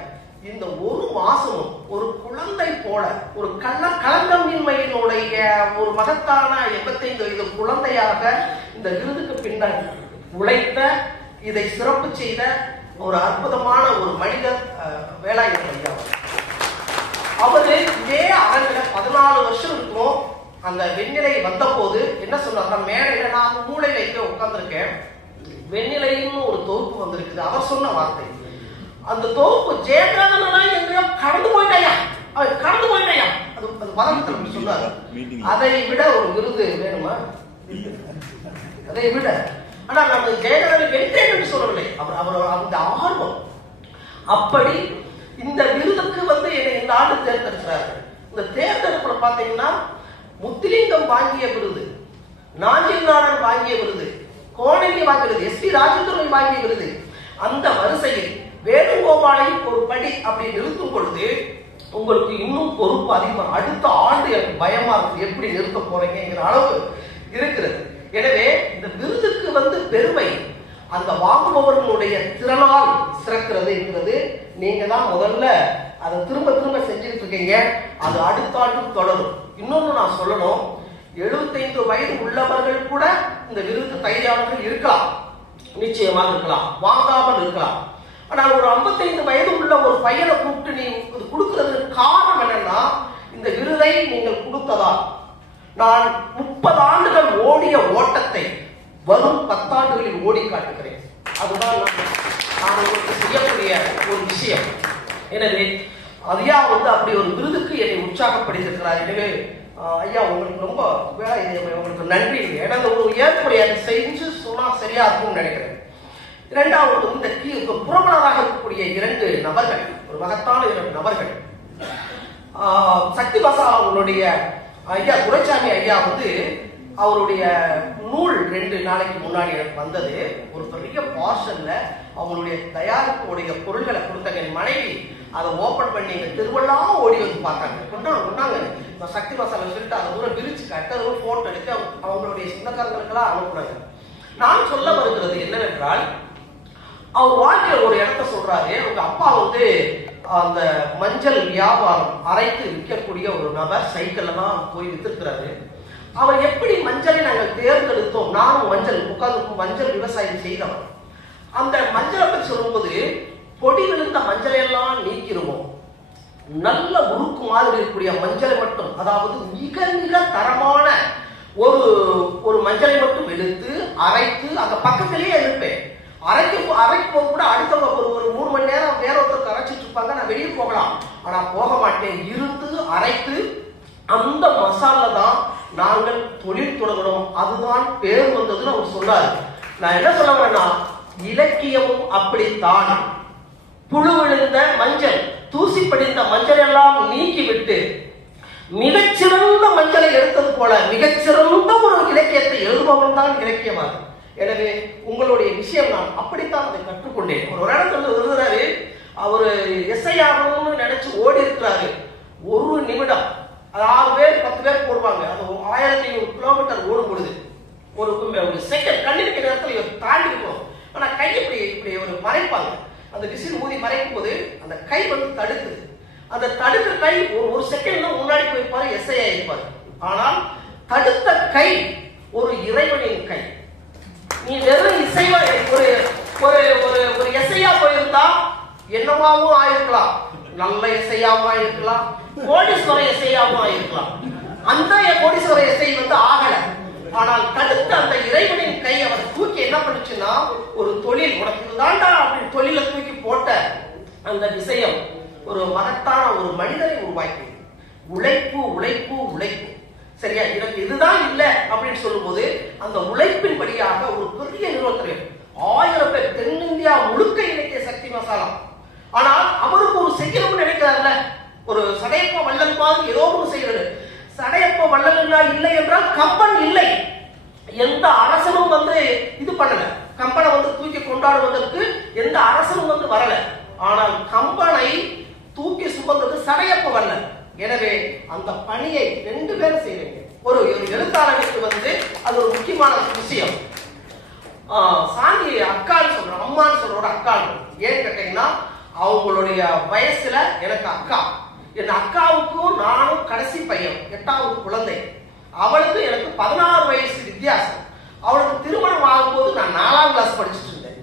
இந்த ஒரு மாசமும் ஒரு குழந்தை போல ஒரு களங்கமின்மையினுடைய ஒரு மகத்தான 85 வயது குழந்தையாக இந்த விருதுக்கு பின்னாடி உழைத்த, இதை சிறப்பு செய்த ஒரு அற்புதமான ஒரு மனிதர் வேலாயுதம் ஐயா. அவரு இதே அரங்கில 14 வருஷம் இருக்கும். அந்த வெண்ணிலை வந்த போது என்ன சொன்னாங்க, மேடையில நான் மூளையில உட்கார்ந்துருக்கேன். வெண்ணிலைன்னு ஒரு தொகுப்பு வந்திருக்குது. அவர் சொன்ன வார்த்தை, அந்த தொகுப்பு ஜெயகாந்தனா எங்கேயோ கடந்து போயிட்டாயா, அவர் கடந்து போயிட்டாயா, அது வதந்திரம் சொன்னாரு. அதை விட ஒரு விருது வேணுமா? அதை விட. ஆனா நான் ஜெயகாந்தனை வென்றேன் என்று சொல்லவில்லை. அவர் அந்த ஆர்வம். அப்படி இந்த விருதுக்கு என்னை இந்த ஆண்டு தேர்ந்தெடுக்கிறாரு. இந்த தேர்ந்தெடுப்புல பாத்தீங்கன்னா முத்துலிங்கம் வாங்கிய விருது, நாஞ்சில் நாடன் வாங்கிய விருது, கோணங்கி வாங்கியது, எஸ்.பி. ராஜேந்திரன் வாங்கிய விருது. அந்த வரிசையில் வேணுகோபாலை ஒரு படி அப்படி நிறுத்தும் பொழுது உங்களுக்கு இன்னும் பொறுப்பு அதிகம். அடுத்த ஆண்டு எனக்கு பயமா இருக்கு, எப்படி நிறுத்த போறீங்கிற அளவு இருக்கிறது. எனவே இந்த விருதுக்கு பெருமை அந்த வாங்குபவர்களுடைய திறனால் சிறக்கிறது இருக்கிறது. நீங்க தான் முதல்ல அதை திரும்ப திரும்ப செஞ்சுட்டு இருக்கீங்க. அது அடுத்த ஆண்டு தொடரும். இன்னொன்னு நான் சொல்லணும், 75 வயது உள்ளவர்கள் கூட இந்த விருது தகுதியானவர்கள் இருக்கலாம், நிச்சயமாக இருக்கலாம், வாங்காமல் இருக்கலாம். ஆனால் ஒரு 55 வயது உள்ள ஒரு பையனை கூப்பிட்டு நீ கொடுக்கிறதுக்கு காரணம் என்னன்னா, இந்த விருதை நீங்கள் கொடுத்ததால் நான் 30 ஆண்டுகள் ஓடிய ஓட்டத்தை வரும் 10 ஆண்டுகளில் ஓடி காட்டுகிறேன். அதுதான் நான் உங்களுக்கு செய்யக்கூடிய ஒரு விஷயம். எனவே ஐயா அப்படி ஒரு விருதுக்கு என்னை உற்சாகப்படுத்திருக்கிறார். எனவே ஐயா உங்களுக்கு ரொம்ப உங்களுக்கு நன்றி. ஏன்னா ஒரு ஏற்புடைய செஞ்சு சொன்னா சரியா இருக்கும்னு நினைக்கிறேன். இரண்டாவது இந்த புறவலராக இருக்கக்கூடிய 2 நபர்கள், ஒரு மகத்தான 2 நபர்கள். சக்தி பாசா அவங்களுடைய ஐயா துரைசாமி ஐயா அவருடைய நூல் 2 நாளைக்கு முன்னாடி எனக்கு வந்தது. ஒரு பெரிய பார்சல்ல அவங்களுடைய தயாரிப்புடைய பொருள்களை கொடுத்தாங்க. என் மனைவி அதை ஓபன் பண்ணி திருவள்ளா ஓடி பார்த்தாங்க. கொண்டாங்க சக்தி மசாலா சொல்லிட்டு அதை தூரம் விரிச்சு கட்டது போட்டோ எடுத்து அவங்களுடைய சொந்தக்காரங்களுக்கெல்லாம் அனுப்புனாங்க. நான் சொல்ல வருகிறது என்னவென்றால், அவர் வாழ்க்கையில் ஒரு இடத்த சொல்றாரு. அவங்க அப்பா அந்த மஞ்சள் வியாபாரம் அரைத்து விற்கக்கூடிய ஒரு நபர், சைக்கிள்ல தான் போய் வித்திருக்கிறாரு. அவர் எப்படி மஞ்சளை நாங்கள் தேர்ந்தெடுத்தோம், நானும் உட்கார்ந்து மஞ்சள் விவசாயம் செய்தவர். அந்த மஞ்சளை பற்றி சொல்லும்போது, பொடி விழுந்த மஞ்சளை எல்லாம் நீக்கிடுவோம், நல்ல உருக்கு மாதிரி இருக்கக்கூடிய மஞ்சளை மட்டும், அதாவது மிக மிக தரமான ஒரு மஞ்சளை மட்டும் எடுத்து அரைத்து அந்த பக்கத்திலேயே இருப்பேன். அரைக்கும் கூட அடுத்தவங்க ஒரு 3 மணி நேரம் வேற ஒருத்தருக்கு அரைச்சிட்டு இருப்பாங்க, நான் வெளியே போகலாம், ஆனா போக மாட்டேன். இருந்து அரைத்து அந்த மசாலா தான் நாங்கள் தொழில் தொடங்கணும், அதுதான் பேர் வந்ததுன்னு அவர் சொன்னார். நான் என்ன சொல்ல வரேன்னா, இலக்கியமும் அப்படித்தான். புழு விழுந்த மஞ்சள், தூசி படிந்த மஞ்சள் எல்லாம் நீக்கிவிட்டு மிகச்சிறந்த மஞ்சளை எடுத்தது போல மிகச்சிறந்த ஒரு இலக்கியத்தை எழுதுபவன் தான் இலக்கியமாகும். எனவே உங்களுடைய விஷயம் நான் அப்படித்தான் அதை கற்றுக்கொண்டேன். ஒரு இடத்துல எழுதுறாரு, அவரு எஸ்ஐயாகணும்னு நினைச்சு ஓடி இருக்கிறாரு. ஒரு நிமிடம், அது 6 பேர் 10 பேர் போடுவாங்க, அது 1500 கிலோமீட்டர் ஓடும் பொழுது ஒரு செகண்ட் கண்ணிருக்கிற நேரத்தில் இவர் தாண்டி இருக்கும். ஆனா கை இப்படி ஒரு மறைப்பாங்க, அந்த விசில் ஊதி மறைக்கும் போது அந்த கை வந்து தடுக்குது. அந்த தடுக்கிற கை ஒரு செகண்ட் முன்னாடி போயிருப்பாரு, எஸ்ஐயா இருப்பாரு. ஆனால் தடுத்த கை ஒரு இறைவனின் கை. நீ வெறும் இசைவா ஒரு எஸ்ஐயா போயிருந்தா என்னவாவும் ஆயிருக்கலாம், நல்ல எஸ்ஐயாவும் ஆயிருக்கலாம், கோடீஸ்வர எஸ்ஐயாவும் ஆயிருக்கலாம். அந்த கோடீஸ்வர எஸ்ஐ வந்து ஆகல. ஆனால் தடுத்த அந்த இறைவனின் கை அவர் தூக்கி என்ன பண்ணுச்சுன்னா, ஒரு தொழில் உனக்கு தாண்டா அப்படின்னு தொழில தூக்கி போட்ட அந்த விஷயம் ஒரு மகத்தான ஒரு மனிதனை உருவாக்கி, உழைப்பு உழைப்பு உழைப்பு. சரியா, எனக்கு இதுதான் இல்லை அப்படின்னு சொல்லும் போது அந்த உழைப்பின் படியாக ஒரு பெரிய நிறுவனத்தில் 1000 பேர் தென்னிந்தியா முழுக்க இணைக்கிய சக்தி மசாலா. ஆனால் அவருக்கு ஒரு செய்யணும்னு நினைக்கிறார்ல, ஒரு சடையப்ப வள்ளல் மாதிரி ஏதோ ஒன்று செய்யறது. சடையப்ப வள்ளல் இல்லை என்றால் கம்பன் இல்லை. எந்த அரசனும் வந்து இது பண்ணல, கம்பனை வந்து தூக்கி கொண்டாடுவதற்கு எந்த அரசனும் வந்து வரல. ஆனால் கம்பனை தூக்கி சுமந்தது சடையப்ப வள்ளல். எனவே அந்த பணியை 2 பேரும் செய்வீங்க. ஒரு எழுத்தாளருக்கு வந்து அது ஒரு முக்கியமான விஷயம். சாந்தி அக்கான்னு சொல்றோம், அம்மான்னு சொல்றோட அக்கா. ஏன்னு கேட்டீங்கன்னா, அவங்களுடைய வயசுல எனக்கு அக்கா, என் அக்காவுக்கும் நானும் கடைசி பையன், 8வது குழந்தை. அவளுக்கு எனக்கு 16 வயசு வித்தியாசம். அவளுக்கு திருமணம் ஆகும்போது நான் 4ஆம் கிளாஸ் படிச்சுட்டு இருந்தேன்.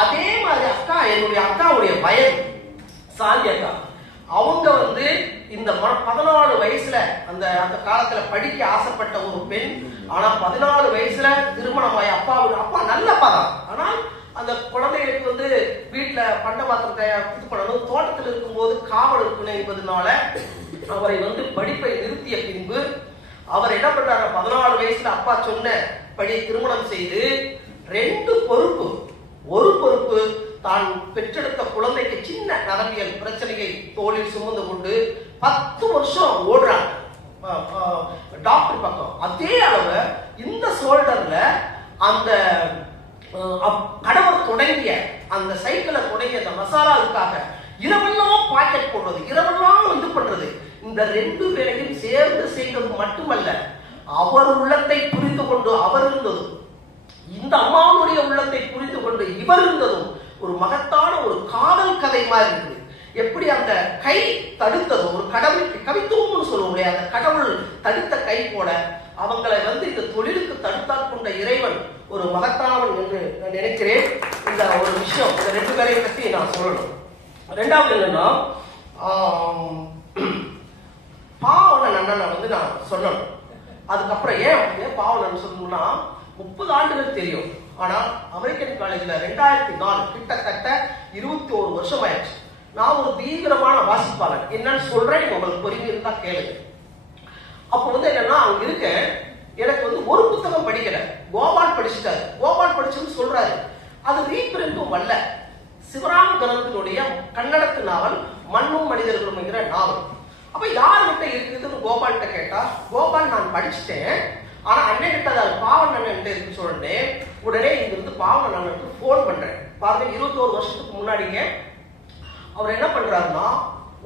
அதே மாதிரி அக்கா, என்னுடைய அக்காவுடைய வயது சாந்தி அக்கா, அவங்க வந்து இந்த 14 வயசுல அந்த காலத்துல படிக்க ஆசைப்பட்ட ஒரு பெண். ஆனா 14 வயசுல திருமணமாய் அப்பா நல்ல பதம். ஆனால் அந்த குழந்தைகளுக்கு வந்து வீட்டுல பண்ட பாத்திரத்தை இது பண்ணணும், தோட்டத்தில் இருக்கும்போது காவல் இருக்கணும் என்பதனால அவரை வந்து படிப்பை நிறுத்திய பின்பு அவர் என்ன பண்றாரு, 14 வயசுல அப்பா சொன்ன படி திருமணம் செய்து 2 பொறுப்பு. ஒரு பொறுப்பு, தான் பெற்றெடுத்த குழந்தைக்கு சின்ன நரம்பியல் பிரச்சனையை தோளில் சுமந்து கொண்டு 10 வருஷம் ஓடுறாங்க டாக்டர் பக்கம். அதே அளவு இந்த சோல்டர்ல அந்த கடவுள் தொடங்கிய அந்த சைக்கிளை தொடங்கிய அந்த மசாலாவுக்காக இரவெல்லாம் பாக்கெட் போடுறது, இரவெல்லாம் இது பண்றது. இந்த 2 பேரையும் சேர்ந்து செய்தது மட்டுமல்ல, அவர் உள்ளத்தை புரிந்து கொண்டு அவர் இருந்ததும், இந்த அம்மாவுடைய உள்ளத்தை புரிந்து கொண்டு இவர் இருந்ததும் ஒரு மகத்தான ஒரு காதல் கதை மாதிரி இருக்குது. எப்படி அந்த கை தடுத்தது, ஒரு கடவுள் கவித்துவம்னு சொல்லுவோம், அந்த கடவுள் தடுத்த கை போல அவங்களை வந்து இந்த தொழிலுக்கு தடுத்தாற் கொண்ட இறைவன் ஒரு மகத்தானவன் என்று நான் நினைக்கிறேன். இந்த ஒரு விஷயம், இந்த 2 பேரையும் பற்றி நான் சொல்லணும். 2வது என்னன்னா, பாவன நன்னனை வந்து நான் சொல்லணும். அதுக்கப்புறம் ஏன் பாவனன்னு சொல்லணும்னா, 30 ஆண்டுகள் தெரியும். ஆனா அமெரிக்கன் காலேஜ்ல 2004 கிட்டத்தட்ட 21 வருஷம் ஆயிடுச்சு. நான் ஒரு தீவிரமான வாசிப்பாளர். என்னன்னு சொல்றேன், உங்களுக்கு பொறுமை இருந்தா கேளுங்க. அப்ப வந்து என்னன்னா, அங்க இருக்க எனக்கு வந்து ஒரு புத்தகம் படிக்கல, கோபால் படிச்சுட்டாரு. கோபால் படிச்சுன்னு சொல்றாரு, அது ரீபிரிண்டும் வரல. சிவராம் கரந்தினுடைய கன்னடத்து நாவல் மண்ணும் மனிதர்களும் என்கிற நாவல். அப்ப யாருகிட்ட இருக்குதுன்னு கோபால்கிட்ட கேட்டா, கோபால் நான் படிச்சுட்டேன், ஆனா அண்ணன் கிட்ட அது பாவன் அண்ணன் இருக்கு சொல்றேன். உடனே இங்க இருந்து பாவன் அண்ணனுக்கு போன் பண்றேன். பாருங்க, 21 வருஷத்துக்கு முன்னாடிங்க அவர் என்ன பண்றாருன்னா,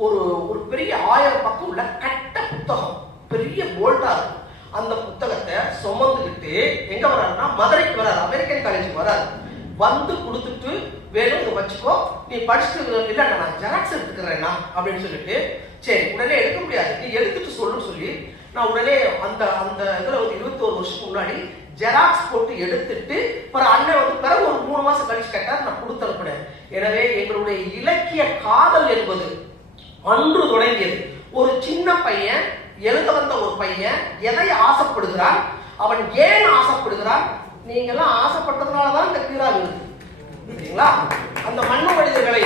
ஒரு பெரிய 1000 பக்கம் உள்ள கட்ட புத்தகம், பெரிய போல்டா இருக்கும். அந்த புத்தகத்தை சுமந்துக்கிட்டு எங்க வர்றாருன்னா, மதுரைக்கு வராரு, அமெரிக்கன் காலேஜுக்கு வராரு. வந்து கொடுத்துட்டு, வேணும் இதை வச்சுக்கோ, நீ படிச்சுட்டு இல்ல நான் ஜெராக்ஸ் எடுத்துக்கிறேன்னா அப்படின்னு சொல்லிட்டு, சரி உடனே எடுக்க முடியாது, நீ எடுத்துட்டு சொல்லுன்னு சொல்லி நான் உடனே அந்த இதுல ஒரு 21 வருஷத்துக்கு முன்னாடி ஜெராக்ஸ் போட்டு எடுத்துட்டு அண்ணன் வந்து பிறகு ஒரு 3 மாசம் கழிச்சு கேட்டார், நான் கொடுத்து அனுப்பினேன். எனவே எங்களுடைய இலக்கிய காதல் என்பது அன்று தொடங்கியது. ஒரு சின்ன பையன், எழுத வந்த ஒரு பையன் எதை ஆசைப்படுகிறான், அவன் ஏன் ஆசைப்படுகிறான், நீங்க எல்லாம் ஆசைப்பட்டதுனாலதான் இந்த கீரா விருது. சரிங்களா? அந்த மண்ணு மனிதர்களை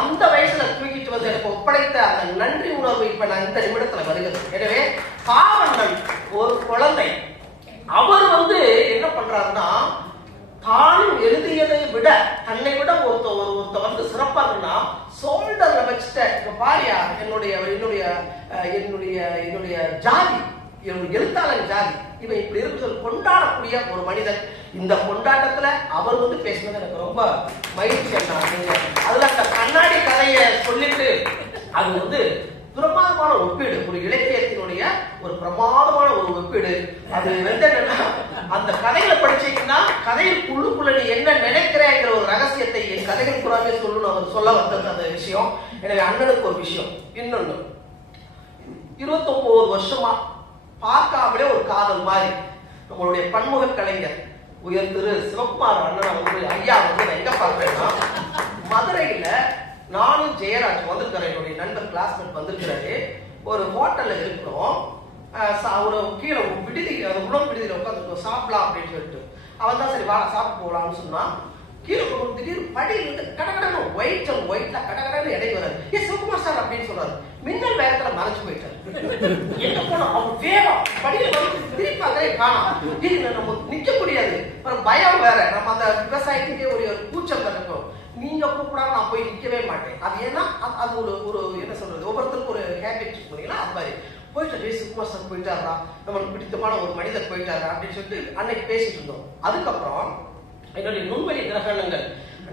அந்த வயசுல தூக்கிட்டு வந்து எனக்கு ஒப்படைத்த அந்த நன்றி உணர்வு இப்ப நான் இந்த நிமிடத்துல வருகிறது. எனவே காவலன் ஒரு குழந்தை, அவர் என்ன பண்றாருன்னா, தானும் எழுதியதை விட தன்னை விட ஒருத்த வந்து சிறப்பா இருக்குன்னா சோல்டர்ல வச்சுட்ட பாரியா என்னுடைய ஜாதி, எழுத்தாளர் ஜாதி, இவன் இப்படி இருக்கு கொண்டாடக்கூடிய ஒரு மனிதன். இந்த கொண்டாட்டத்துல அவர் பேசினது எனக்கு ரொம்ப மகிழ்ச்சி. அதுல அந்த கண்ணாடி கதையை சொல்லிட்டு அது பிரமாதமான ஒப்பீடு, ஒரு இலக்கியத்தினுடைய ஒரு பிரமாதமான ஒரு ஒப்பீடு. அது என்னன்னா, அந்த கதைகளை படிச்சீங்கன்னா கதையில் உள்ளுக்குள்ள நீ என்ன நினைக்கிறேங்கிற ஒரு ரகசியத்தை என் கதைகள் புறாமே சொல்லணும் அவர் சொல்ல வந்தது அந்த விஷயம். எனவே அண்ணனுக்கு ஒரு விஷயம். இன்னொன்னு, 29 வருஷமா பார்க்காமலே ஒரு காதல் மாதிரி நம்மளுடைய பன்முக கலைஞர் உயர் திரு சிவகுமார் அண்ணன் ஐயா நான் எங்க பார்க்கிறேன்னா, மதுரையில நானும் ஜெயராஜ் வந்திருக்கிறேன், என்னுடைய நண்பர் கிளாஸ்மேட் வந்திருக்கிறாரு. ஒரு ஹோட்டல்ல இருக்கிறோம், ஒரு கீழே விடுதி, அது உணவு விடுதியில உட்காந்து சாப்பிடலாம் அப்படின்னு சொல்லிட்டு அவன் தான் சரி வாழ சாப்பிட்டு போகலாம்னு சொன்னா, கீழே திடீர்னு படியில கடகடன்னு ஒயிட் அண்ட் ஒயிட்ல கடகடன்னு இடைக்கு வராது. சிவகுமார் சார் அப்படின்னு சொல்றாரு. மின்னல் வேகத்துல மறைச்சு போயிட்டாரு. என்ன போனா அவன் வேகம் படியில திருப்பி காணும், நம்ம நிக்க முடியாது. பயம் வேற, நம்ம அந்த விவசாயத்துக்கே ஒரு கூச்சம் இருக்கும். நீங்க கூப்பிடாம நான் போய் நிக்கவே மாட்டேன். அது ஏன்னா அது ஒரு என்ன சொல்றது, ஒவ்வொருத்தருக்கும் ஒரு ஹேபிட் சொன்னீங்கன்னா அது மாதிரி போயிட்டு சிவகுமார் சார் போயிட்டாரா, நம்மளுக்கு பிடித்தமான ஒரு மனிதர் போயிட்டாரா அப்படின்னு சொல்லிட்டு அன்னைக்கு பேசிட்டு இருந்தோம். அதுக்கப்புறம் என்னுடைய நுண்வெளி கிரகணங்கள்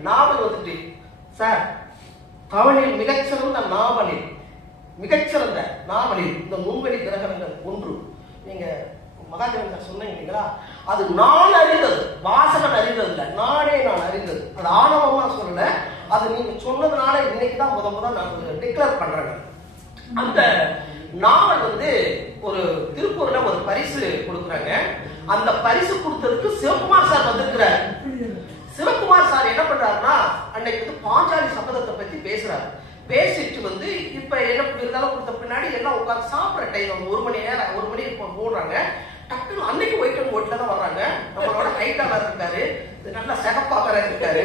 நாவல் சார், தமிழில் மிகச்சிறந்த நாவலில் இந்த நுண்வெளி கிரகணங்கள் ஒன்று. நீங்க மகாதேவன் சார் சொன்னீங்க இல்லைங்களா, அது நான் அறிந்தது, வாசகன் அறிந்தது இல்ல, நானே நான் அறிந்தது. அது ஆணவமா சொல்லல, அது நீங்க சொன்னதுனால இன்னைக்குதான் முத நான் டிக்ளேர் பண்றேன். அந்த நாவல் ஒரு திருப்பூர்ல ஒரு பரிசு கொடுக்குறாங்க. அந்த பரிசு கொடுத்ததுக்கு சிவகுமார் சார் வந்திருக்கிறார். சிவகுமார் சார் என்ன பண்றாருன்னா, அன்னைக்கு பாஞ்சாலி சபதத்தை பத்தி பேசுறாரு. பேசிட்டு இப்ப என்ன இருந்தாலும் கொடுத்த பின்னாடி எல்லாம் உட்காந்து சாப்பிட்ற டைம் 1 மணி நேரம் 1 மணி போடுறாங்க. டக்குனு அன்னைக்கு ஒயிட் அண்ட் ஒயிட்ல தான் வர்றாங்க. நம்மளோட ஹைட்டா இருக்காரு, நல்லா சிகப்பாக இருக்காரு.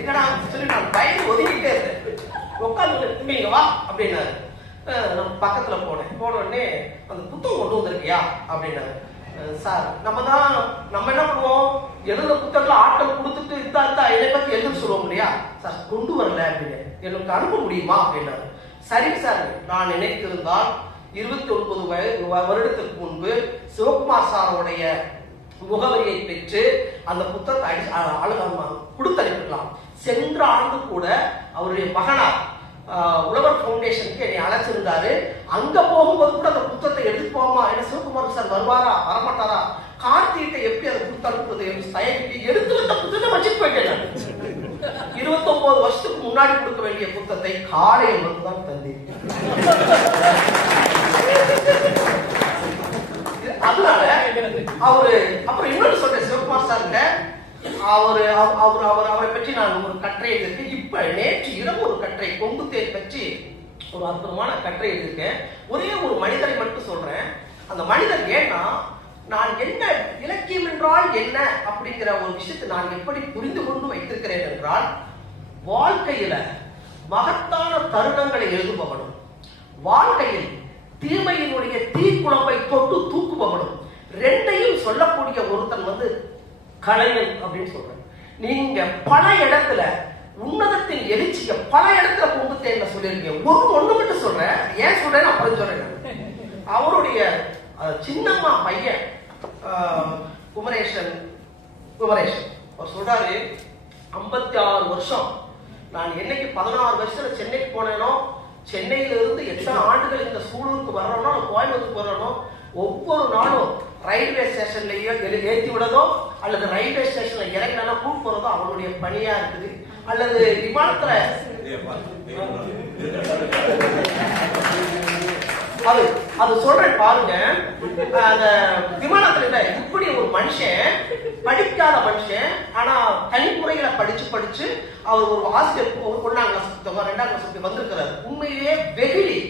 என்னடா சொல்லி நான் பயந்து ஒதுக்கிட்டே இருந்தேன். உட்காந்து நீங்க வா அப்படின்னாரு. நம்ம பக்கத்துல போன உடனே அந்த புத்தகம் கொண்டு வந்திருக்கியா அப்படின்னாரு. சார் நம்ம என்ன பண்ணுவோம், எழுத புத்தகத்துல ஆட்கள் கொடுத்துட்டு இந்தா என்னை பத்தி எழுத சொல்லுவோம் இல்லையா, சார் கொண்டு வரல அப்படின்னு, எனக்கு அனுப்ப முடியுமா அப்படின்னாரு. சரி சார், நான் நினைத்திருந்தால் 29 வருடத்திற்கு முன்பு சிவகுமார் சாரோடைய முகவரியை பெற்று அந்த புத்தகத்தை கொடுத்து அனுப்பிடலாம். சென்ற ஆண்டு கூட அவருடைய மகனார் உழவர் ஃபவுண்டேஷனுக்கு என்னை அழைச்சிருந்தாரு. அங்க போகும்போது கூட அந்த புத்தகத்தை எடுத்து போமா, என்ன சிவகுமார் சார் வருவாரா வரமாட்டாரா, கார்த்திகை எப்படி அதை கொடுத்து அனுப்புறது தயக்கி எடுத்து வந்த புத்தகத்தை வச்சுட்டு போயிட்டேன். 29 வருஷத்துக்கு முன்னாடி கொடுக்க வேண்டிய புத்தகத்தை காலையில் தான் தந்தேன். அதனால அவரு அப்புறம் இன்னொன்று சொல்றேன், சிவகுமார் சார்கிட்ட அவரை பற்றி நான் ஒரு கட்டுரை எழுதியிருக்கேன். இப்ப நேற்று இரவு ஒரு கட்டுரை கொங்கு தேர் பற்றி ஒரு அற்புதமான கட்டுரை எழுதியிருக்கேன். ஒரே ஒரு மனிதரை மட்டும் சொல்றேன். அந்த மனிதர் ஏன்னா, நான் என்ன இலக்கியம் என்றால் என்ன அப்படிங்கிற ஒரு விஷயத்தை நான் எப்படி புரிந்து கொண்டு வைத்திருக்கிறேன் என்றால், வாழ்க்கையில மகத்தான தருணங்களை எழுதுபவனும், வாழ்க்கையில் தீமையினுடைய தீக்குழம்பை தொட்டு தூக்குபவனும், ரெண்டையும் சொல்லக்கூடிய ஒருத்தன் கலைஞன் அப்படின்னு சொல்றேன். நீங்க பல இடத்துல உன்னதத்தின் எழுச்சிய பல இடத்துல கொண்டு தேர்ந்த சொல்லியிருக்கீங்க. ஒண்ணு மட்டும் சொல்றேன், ஏன் சொல்றேன்னு அப்புறம் சொல்றேன். அவருடைய சின்னம்மா பையன் குமரேஷன் அவர் சொல்றாரு, 56 வருஷம் நான் என்னைக்கு 16 வருஷத்துல சென்னைக்கு போனேனோ, சென்னையில இருந்து எத்தனை ஆண்டுகள் இந்த சூழலுக்கு வர்றோனோ, கோயம்புத்தூருக்கு வர்றோனோ, ஒவ்வொரு நாளும் ரயில்வே ஸ்டேஷன்லயோ ஏற்றி விடதோ அல்லது ரயில்வே ஸ்டேஷன்ல இறங்கினா கூட்டு போறதோ அவனுடைய பணியா இருக்குது. அல்லது விமானத்துல அது சொல்றேன் பாருங்க. அந்த விமானத்துல இப்படி ஒரு மனுஷன், படிக்காத மனுஷன், ஆனா தனிமுறையில படிச்சு அவர் ஒரு ஆசிரியர் 1ஆம் கிளாஸ் 2ஆம் கிளாஸ் வந்திருக்கிறார். உண்மையிலேயே வெகுளி.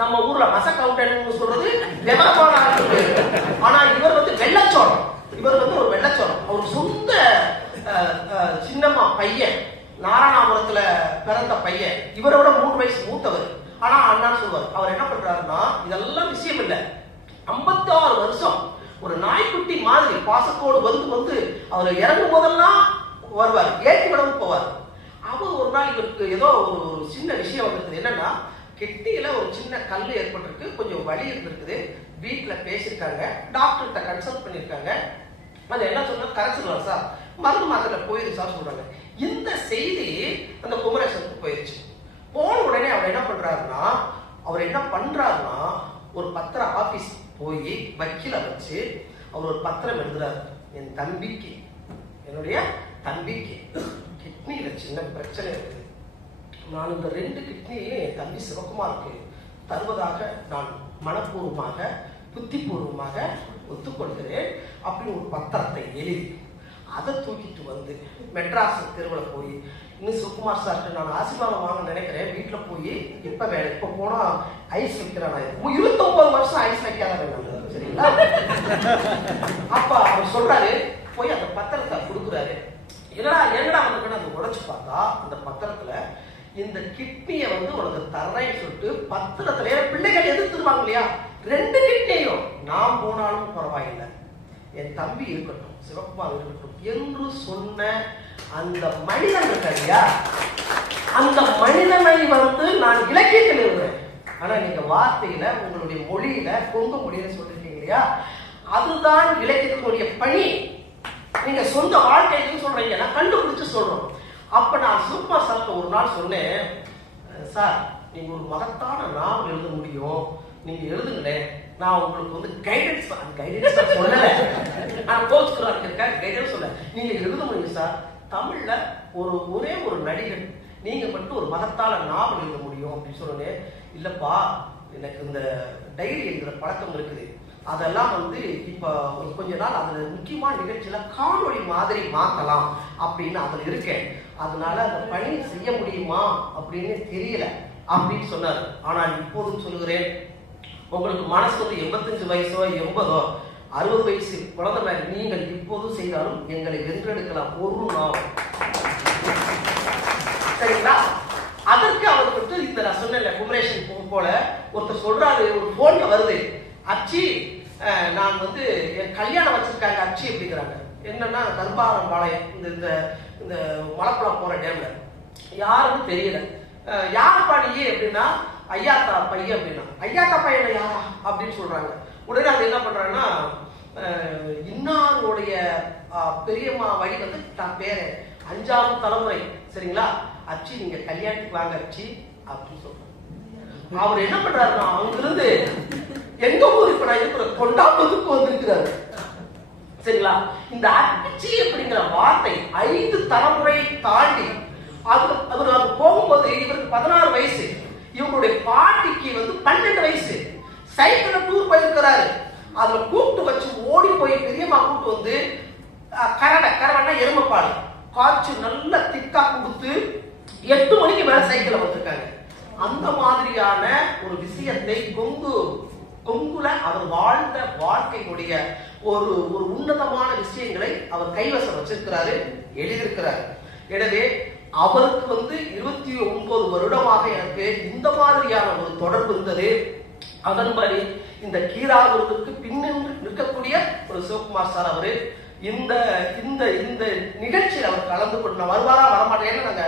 நம்ம ஊர்ல மசக்கவுண்டன் சொல்றது விவரமான. ஆனா இவர் வந்து வெள்ளச்சோளம். இவர் வந்து ஒரு வெள்ளச்சோளம். அவர் சொந்த சின்னம்மா பையன், நாராயணபுரத்துல பிறந்த பையன். இவரோட 3 வயசு மூத்தவர். ஆனா அண்ணா சொல்வார். அவர் என்ன பண்றாருன்னா, இதெல்லாம் விஷயம் இல்ல, 56 வருஷம் ஒரு நாய்க்குட்டி மாதிரி பாசத்தோடு வந்து அவர் இறங்கும் போதெல்லாம் வருவார், ஏற்றி விடவும் போவார். அவர் ஒரு நாள் இவருக்கு ஏதோ ஒரு சின்ன விஷயம் வந்திருக்குது. என்னன்னா, கிட்னியில ஒரு சின்ன கல் ஏற்பட்டிருக்கு, கொஞ்சம் வலி இருந்திருக்குது. வீட்டுல பேசியிருக்காங்க, டாக்டர்கிட்ட கன்சல்ட் பண்ணிருக்காங்க. அது என்ன சொன்னா, கரைச்சிடலாம் சார், மருந்து மாத்திரை போயிரு சார் சொல்றாங்க. இந்த செய்தி அந்த குமரேசனுக்கு போயிருச்சு. போன உடனே அவர் என்ன பண்றாருன்னா ஒரு பத்திர ஆபீஸ் போய் வக்கீல வச்சு அவர் ஒரு பத்திரம் எழுதுறாரு. என் தம்பிக்கு, என்னுடைய தம்பிக்கு கிட்னியில சின்ன பிரச்சனை இருக்குது. நான் இந்த 2 கிட்னியையும் என் தம்பி சிவகுமாருக்கு தருவதாக நான் மனப்பூர்வமாக புத்திபூர்வமாக ஒத்துக்கொள்கிறேன் அப்படின்னு ஒரு பத்திரத்தை எழுதி அதை தூக்கிட்டு வந்து மெட்ராஸ் தெருவில் போய், இன்னும் சிவகுமார் சார்ட்டு நான் ஆசீர்வாதம் வாங்க நினைக்கிறேன், வீட்டுல போய் இப்ப போனா ஐஸ் வைக்கிறான். 29 வருஷம் ஐஸ் வைக்காத வேண்டாம், சரிங்களா? அப்ப அவர் சொல்றாரு, போய் அந்த பத்திரத்தை கொடுக்குறாரு. என்னடா வந்து அதை உடைச்சு பார்த்தா அந்த பத்திரத்துல இந்த கிட்னியை வந்து உனக்கு தர்றேன்னு சொல்லிட்டு பத்திரத்துல பிள்ளைகள் எதிர்த்துருவாங்க இல்லையா, 2 கிட்னியும் நான் போனாலும் பரவாயில்லை, என் தம்பி இருக்கட்டும், சிவகுமார் இருக்கட்டும் என்று சொன்ன அந்த மனிதன் இருக்கையா, அந்த மனிதனை வந்து நான் இலக்கியத்தில் இருக்கிறேன். ஆனா நீங்க வார்த்தையில, உங்களுடைய மொழியில, கொங்கு மொழியில சொல்லிருக்கீங்க இல்லையா, அதுதான் இலக்கியத்தினுடைய பணி. நீங்க சொந்த வாழ்க்கையிலும் சொல்றீங்க, நான் கண்டுபிடிச்சு சொல்றோம். அப்ப நான் சிவகுமார் சார்ட்ட ஒரு நாள் சொன்னேன், சார் நீங்க ஒரு மகத்தான நாவல் எழுத முடியும், நீங்க எழுதுங்களேன், நான் உங்களுக்கு வந்து கைடன்ஸ் சொல்லல, நான் கோச்சுக்கிறார் இருக்கேன், கைடன்ஸ் சொல்ல, நீங்க எழுத முடியும் சார், தமிழ்ல ஒரே ஒரு நடிகர் நீங்க மட்டும் ஒரு மகத்தான நாவல் எழுத முடியும் அப்படின்னு சொன்னேன். இல்லப்பா, எனக்கு இந்த டைரி எழுதுற பழக்கம் இருக்குது, அதெல்லாம் வந்து இப்ப ஒரு கொஞ்ச நாள் அதுல முக்கியமான நிகழ்ச்சியில காணொளி மாதிரி மாத்தலாம் அப்படின்னு அதுல இருக்கேன், அதனால அந்த பணி செய்ய முடியுமா அப்படின்னு தெரியல அப்படின்னு சொன்னார். ஆனால் இப்போதும் சொல்லுகிறேன், உங்களுக்கு மனசு வந்து 85 வயசோ 80ஓ 60 வயசு குழந்தை மாதிரி நீங்கள் இப்போதும் செய்தாலும் எங்களை வென்றெடுக்கலாம் ஒரு நாள், சரிங்களா? அதற்கு அவருக்கு இந்த நான் சொன்ன குமரேஷன் போல ஒருத்தர் சொல்றாரு, ஒரு போன்ல வருது, அச்சி நான் வந்து என் கல்யாணம் வச்சிருக்காங்க அச்சி அப்படிங்கிறாங்க. என்னன்னா கர்ப்பாரம் பாளையம் இந்த இந்த மலப்புறம் போற டைம்ல யாருன்னு தெரியல, யாருப்பா நீ அப்படின்னா, ஐயாத்தா பையன் அப்படின்னா, ஐயாத்தா பையன் யாரா அப்படின்னு சொல்றாங்க. உடனே அது என்ன பண்றாங்கன்னா, இன்னாருடைய பெரியம்மா வழி வந்து தான் பேரு 5ஆவது தலைமுறை, சரிங்களா, அச்சி நீங்க கல்யாணத்துக்கு வாங்க அச்சி அப்படின்னு சொல்றாங்க. அவர் என்ன பண்றாருன்னா, அங்கிருந்து எங்க ஊர் இப்ப நான் இருக்கிற கொண்டாப்பதுக்கு வந்திருக்கிறாரு, சரிங்களா? இந்த அச்சி அப்படிங்கிற வார்த்தை 5 தலைமுறை தாண்டி அவர் போகும்போது இவருக்கு 16 வயசு, இவங்களுடைய பாட்டிக்கு வந்து 12 வயசு, சைக்கிள் டூர் போயிருக்கிறாரு. அதுல கூப்பிட்டு வச்சு ஓடி போய் பெரியம்மா கூப்பிட்டு வந்து கரவன்னா எருமைப்பாடு காய்ச்சி நல்ல திக்கா கொடுத்து 8 மணிக்கு மேல சைக்கிள் வந்திருக்காங்க. அந்த மாதிரியான ஒரு விஷயத்தை கொங்குல அவர் வாழ்ந்த வாழ்க்கையுடைய ஒரு உன்னதமான விஷயங்களை அவர் கைவசம் வச்சிருக்கிறாரு, எழுதியிருக்கிறார். எனவே அவருக்கு வந்து 29 வருடமாக எனக்கு இந்த மாதிரியான ஒரு தொடர்பு இருந்தது. அதன்படி இந்த கீராவிற்கு பின்னின்று நிற்கக்கூடிய ஒரு சிவகுமார் சார் அவரு இந்த இந்த இந்த நிகழ்ச்சியில் அவர் கலந்து கொண்டு வருவாரா வரமாட்டேன்னு நாங்க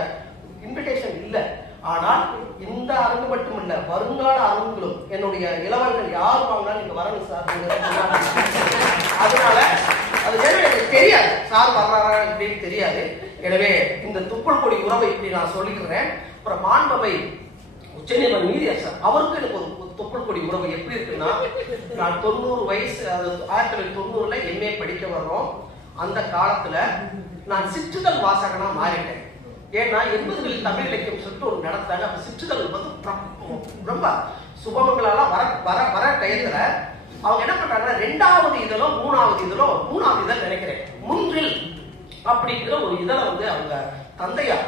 இன்விடேஷன் இல்லை. ஆனால் இந்த அரங்கு மட்டுமல்ல, வருங்கால அரங்குகளும் என்னுடைய இளவர்கள் யார் வாங்கினாலும் நீங்க வரணும் சார். அதனால அது எனக்கு தெரியாது, சார் வர்றாரா அப்படின்னு தெரியாது. எனவே இந்த துப்புள் கொடி உறவை இப்படி நான் சொல்லிக்கிறேன். அப்புறம் மாண்பவை உச்சநீதிமன்ற நீதியரசர் அவருக்கு எனக்கு ஒரு துப்புள் கொடி உறவு எப்படி இருக்குன்னா, நான் 90 வயசு, 1990ல MA படிக்க வர்றோம். அந்த காலத்துல நான் சிற்றுதல் வாசகனா மாறிட்டேன். ஏன்னா 80களில் தமிழ் இலக்கியம் சொல்லிட்டு ஒரு நடத்தாங்க. அப்ப சிற்றுதல் வந்து ரொம்ப சுபமங்களாலாம் வர டயத்துல அவங்க என்ன பண்றாங்கன்னா, 2வது இதழோ 3வது இதழோ 3வது இதழ் நினைக்கிறேன், 3ல் அப்படிங்கிற ஒரு இதழை வந்து அவங்க தந்தையார்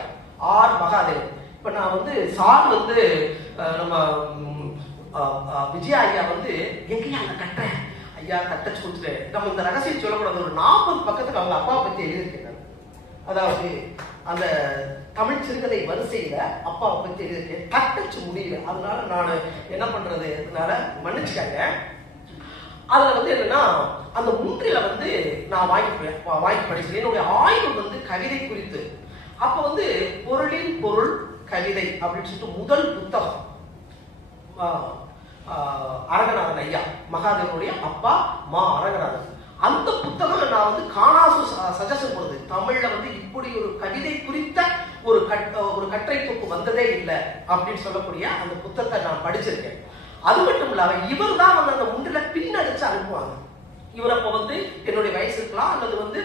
ஆர் மகாதேவன். இப்ப நான் வந்து சார் வந்து நம்ம விஜயா ஐயா வந்து எங்கேயா அந்த கட்டுறேன் ஐயா கட்டச்சு கொடுத்துட்டு நம்ம இந்த ரகசியம் சொல்லக்கூடாது. ஒரு 40 பக்கத்துக்கு அவங்க அப்பாவை பத்தி எழுதியிருக்கேன். அதாவது அந்த தமிழ் சிறுகதை வரிசையில அப்பாவை பத்தி எழுதியிருக்கேன். கட்டச்சு முடியல, அதனால நான் என்ன பண்றது, அதனால மன்னிச்சுக்காங்க. அதுல வந்து என்னன்னா அந்த மூன்றில வந்து நான் வாங்கி படிச்சேன். என்னுடைய ஆய்வு வந்து கவிதை குறித்து. அப்ப வந்து பொருளின் பொருள் கவிதை அப்படின்னு சொல்லிட்டு முதல் புத்தகம் அரங்கநாதன் ஐயா, மகாதேவனுடைய அப்பா மா அரங்கநாதன். அந்த புத்தகம் நான் வந்து காணாசு சஜஷன் கொடுது. தமிழ்ல வந்து இப்படி ஒரு கவிதை குறித்த ஒரு கட்டுரை தொகுப்பு வந்ததே இல்லை அப்படின்னு சொல்லக்கூடிய அந்த புத்தகத்தை நான் படிச்சிருக்கேன். அது மட்டும் இல்லாம இவர் தான் வந்து அந்த முன்றில பின்னடிச்சு அனுப்புவாங்க. இவர் அப்ப வந்து என்னுடைய வயசு இருக்கலாம், அல்லது வந்து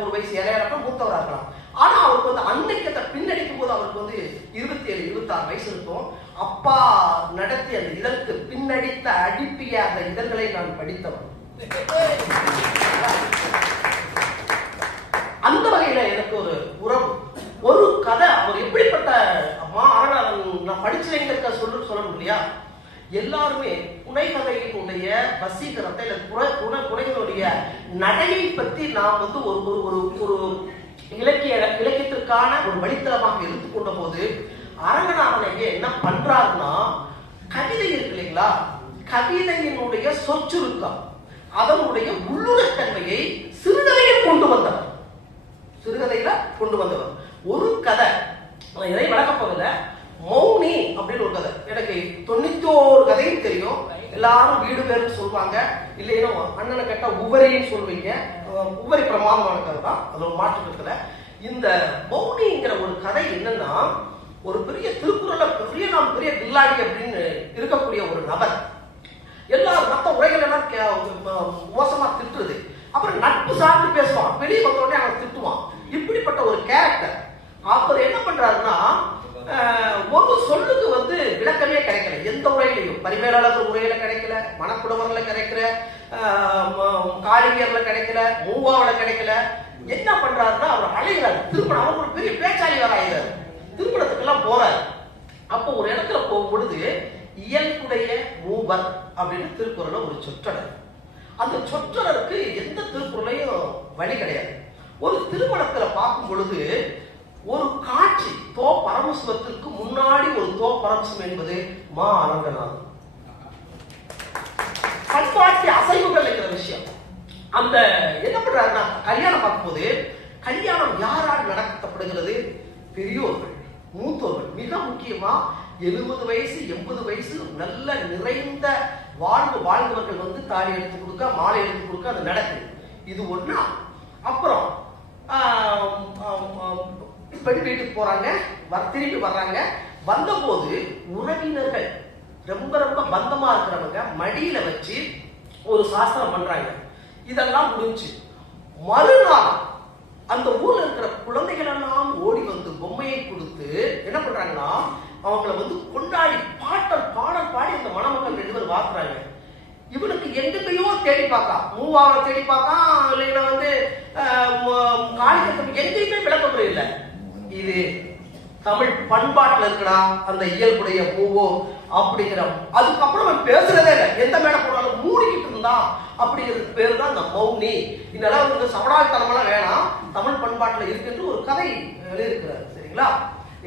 ஒரு வயசு இளையறப்ப மூத்தவராக இருக்கலாம். ஆனா அவருக்கு வந்து அன்னைக்கு அந்த பின்னடிக்கும் போது அவருக்கு வந்து 27-26 வயசு இருக்கும். அப்பா நடத்தி அந்த இதழுக்கு பின்னடித்த அடிப்பிய அந்த இதழ்களை நான் படித்தவன். அந்த வகையில எனக்கு ஒரு உறவு, ஒரு கதை. அவர் எப்படிப்பட்ட அம்மா அரங்கநாதன் நான் படிச்சேங்கிறத சொல்லணும் இல்லையா. எல்லாருமே புனைகதையினுடைய வசீகரத்தை புனைகளுடைய நடையை பற்றி நாம் வந்து ஒரு இலக்கியத்திற்கான ஒரு வழித்தளமாக எடுத்துக்கொண்ட போது அரங்கநாதன் என்ன பண்றாருன்னா, கவிதை இருக்கு இல்லைங்களா, கவிதையினுடைய சொற்சுருக்கம் அதனுடைய உள்ளுணர்த்தன்மையை சிறுகதையில் கொண்டு வந்தவர். சிறுகதையில கொண்டு வந்தவர். ஒரு கதை எதை விளக்கப்போதில்லை, மௌனி அப்படின்னு ஒரு கதை. எனக்கு 91 கதையும் தெரியும். எல்லாரும் வீடு பேருன்னு சொல்லுவாங்க, இல்லைன்னா அண்ணனை கேட்டா உவரின்னு சொல்லுவீங்க. உவரி பிரமாதமான கதை தான், அது ஒரு மாற்று கதை. இந்த மௌனிங்கிற ஒரு கதை என்னன்னா, ஒரு பெரிய திருக்குறள பெரிய கில்லாடி அப்படின்னு இருக்கக்கூடிய ஒரு நபர் எல்லாரும் மற்ற உரைகள் எல்லாம் மோசமா திட்டுறது, அப்புறம் நட்பு சார்ந்து பேசுவான், வெளியே வந்த உடனே அவன் திட்டுவான். இப்படிப்பட்ட ஒரு கேரக்டர். அவர் என்ன பண்றாருன்னா, ஒரு சொல்லுக்கு வந்து விளக்கமே கிடைக்கல. எந்த உரையிலையும் பரிமேலாளர் உரையில கிடைக்கல, மணப்புடவர்ல கிடைக்கல, காளிங்கர்ல கிடைக்கல, மூவாவில கிடைக்கல. என்ன பண்றாருன்னா அவர் அலைகிறார். திருமணம், அவர் ஒரு பெரிய பேச்சாளி ஆகிறார், திருமணத்துக்கெல்லாம் போறாரு. அப்போ ஒரு இடத்துல போகும் பொழுது இயல்புடைய மூவர் அப்படின்னு திருக்குறள் ஒரு சொற்றொடர். அந்த சொற்றொடருக்கு எந்த திருக்குறளையும் வழி கிடையாது. ஒரு திருமணத்துல பார்க்கும் பொழுது ஒரு காட்சி, தோ பரமசிவத்திற்கு முன்னாடி ஒரு தோ பரமசிவம் என்பது மா அரங்கநாதன். பண்பாட்டு அசைவுகள் இருக்கிற விஷயம். அந்த என்ன பண்றாருன்னா, கல்யாணம் பார்க்கும்போது கல்யாணம் யாரால் நடத்தப்படுகிறது? பெரியோர்கள், மூத்தோர்கள். மிக முக்கியமா 70 வயசு 80 வயசு நல்ல நிறைந்த வாழ்ந்தவர்கள் வந்து தாலி எடுத்து கொடுக்க, மாலை எடுத்து கொடுக்க அது நடக்குது. இது ஒண்ணா. அப்புறம் பெண் வீட்டுக்கு போறாங்க, திரும்பி வர்றாங்க. வந்த போது உறவினர்கள் ரொம்ப ரொம்ப பந்தமா இருக்கிறவங்க மடியில வச்சு ஒரு சாஸ்திரம் பண்றாங்க. இதெல்லாம் முடிஞ்சு மறுநாள் அந்த ஊர்ல இருக்கிற குழந்தைகள் எல்லாம் ஓடி வந்து பொம்மையை கொடுத்து என்ன பண்றாங்கன்னா, அவங்களை வந்து கொண்டாடி பாடல் பாடி அந்த மணமக்கள் 2 பேர் வாக்குறாங்க. இவனுக்கு எங்கேயோ தேடி பார்க்கா, மூவாவை தேடி பார்க்கா, இல்லைன்னா வந்து காளிகத்துக்கு எங்கேயுமே விளக்கம் இல்லை. இது தமிழ் பண்பாட்டுல இருக்கா அந்த இயல்புடைய மூவோ அப்படிங்கிற. அதுக்கப்புறம் பேசுறதே இல்லை, எந்த மேல போனாலும் மூடிக்கிட்டு இருந்தா அப்படிங்கிறது பேரு தான் அந்த மௌனி. இதெல்லாம் வந்து சவடாழ்த்தனமெல்லாம் வேணாம், தமிழ் பண்பாட்டுல இருக்குன்னு ஒரு கதை எழுதியிருக்கிறார். சரிங்களா?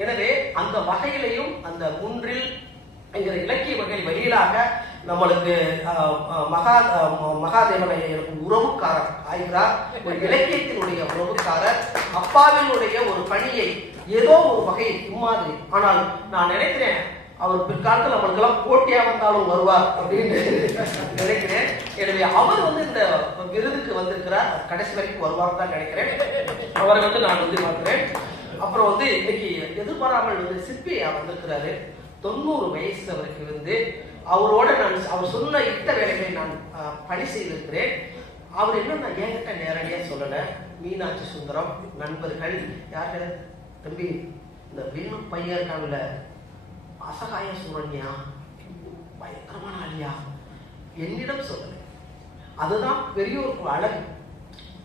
எனவே அந்த வகையிலையும் அந்த முன்றில் என்கிற இலக்கிய வகை வழியிலாக நம்மளுக்கு மகாதேவனை உறவுக்காரர் ஆகிறார். ஒரு இலக்கியத்தினுடைய உறவுக்காரர், அப்பாவினுடைய ஒரு பணியை ஏதோ ஒரு வகை இம்மாதிரி. ஆனால் நான் நினைக்கிறேன் அவர் பிற்காலத்தில் நம்மளுக்கெல்லாம் போட்டியா வந்தாலும் வருவார் அப்படின்னு நினைக்கிறேன். எனவே அவர் வந்து இந்த விருதுக்கு வந்திருக்கிறார், கடைசி வரைக்கும் வருவார் தான் நினைக்கிறேன். அவரை வந்து நான் வந்து பார்க்கிறேன். அப்புறம் வந்து இன்னைக்கு எதிர்பாராமல் வந்து சிற்பியா வந்திருக்கிறாரு. 90 வயசு அவருக்கு வந்து. அவரோட நான் அவர் சொன்ன இட்ட வேலைகளை நான் பணி செய்திருக்கிறேன். அவர் என்ன நான் என்கிட்ட நேரடியா சொல்லல, மீனாட்சி சுந்தரம் நண்பர்கள் யாரு தம்பி இந்த வேணு பையன் இருக்காங்கல்ல, அசகாய சூரன்யா, பயங்கரமான ஆளியா, என்னிடம் சொல்லல. அதுதான் பெரியோருக்கு அழகு.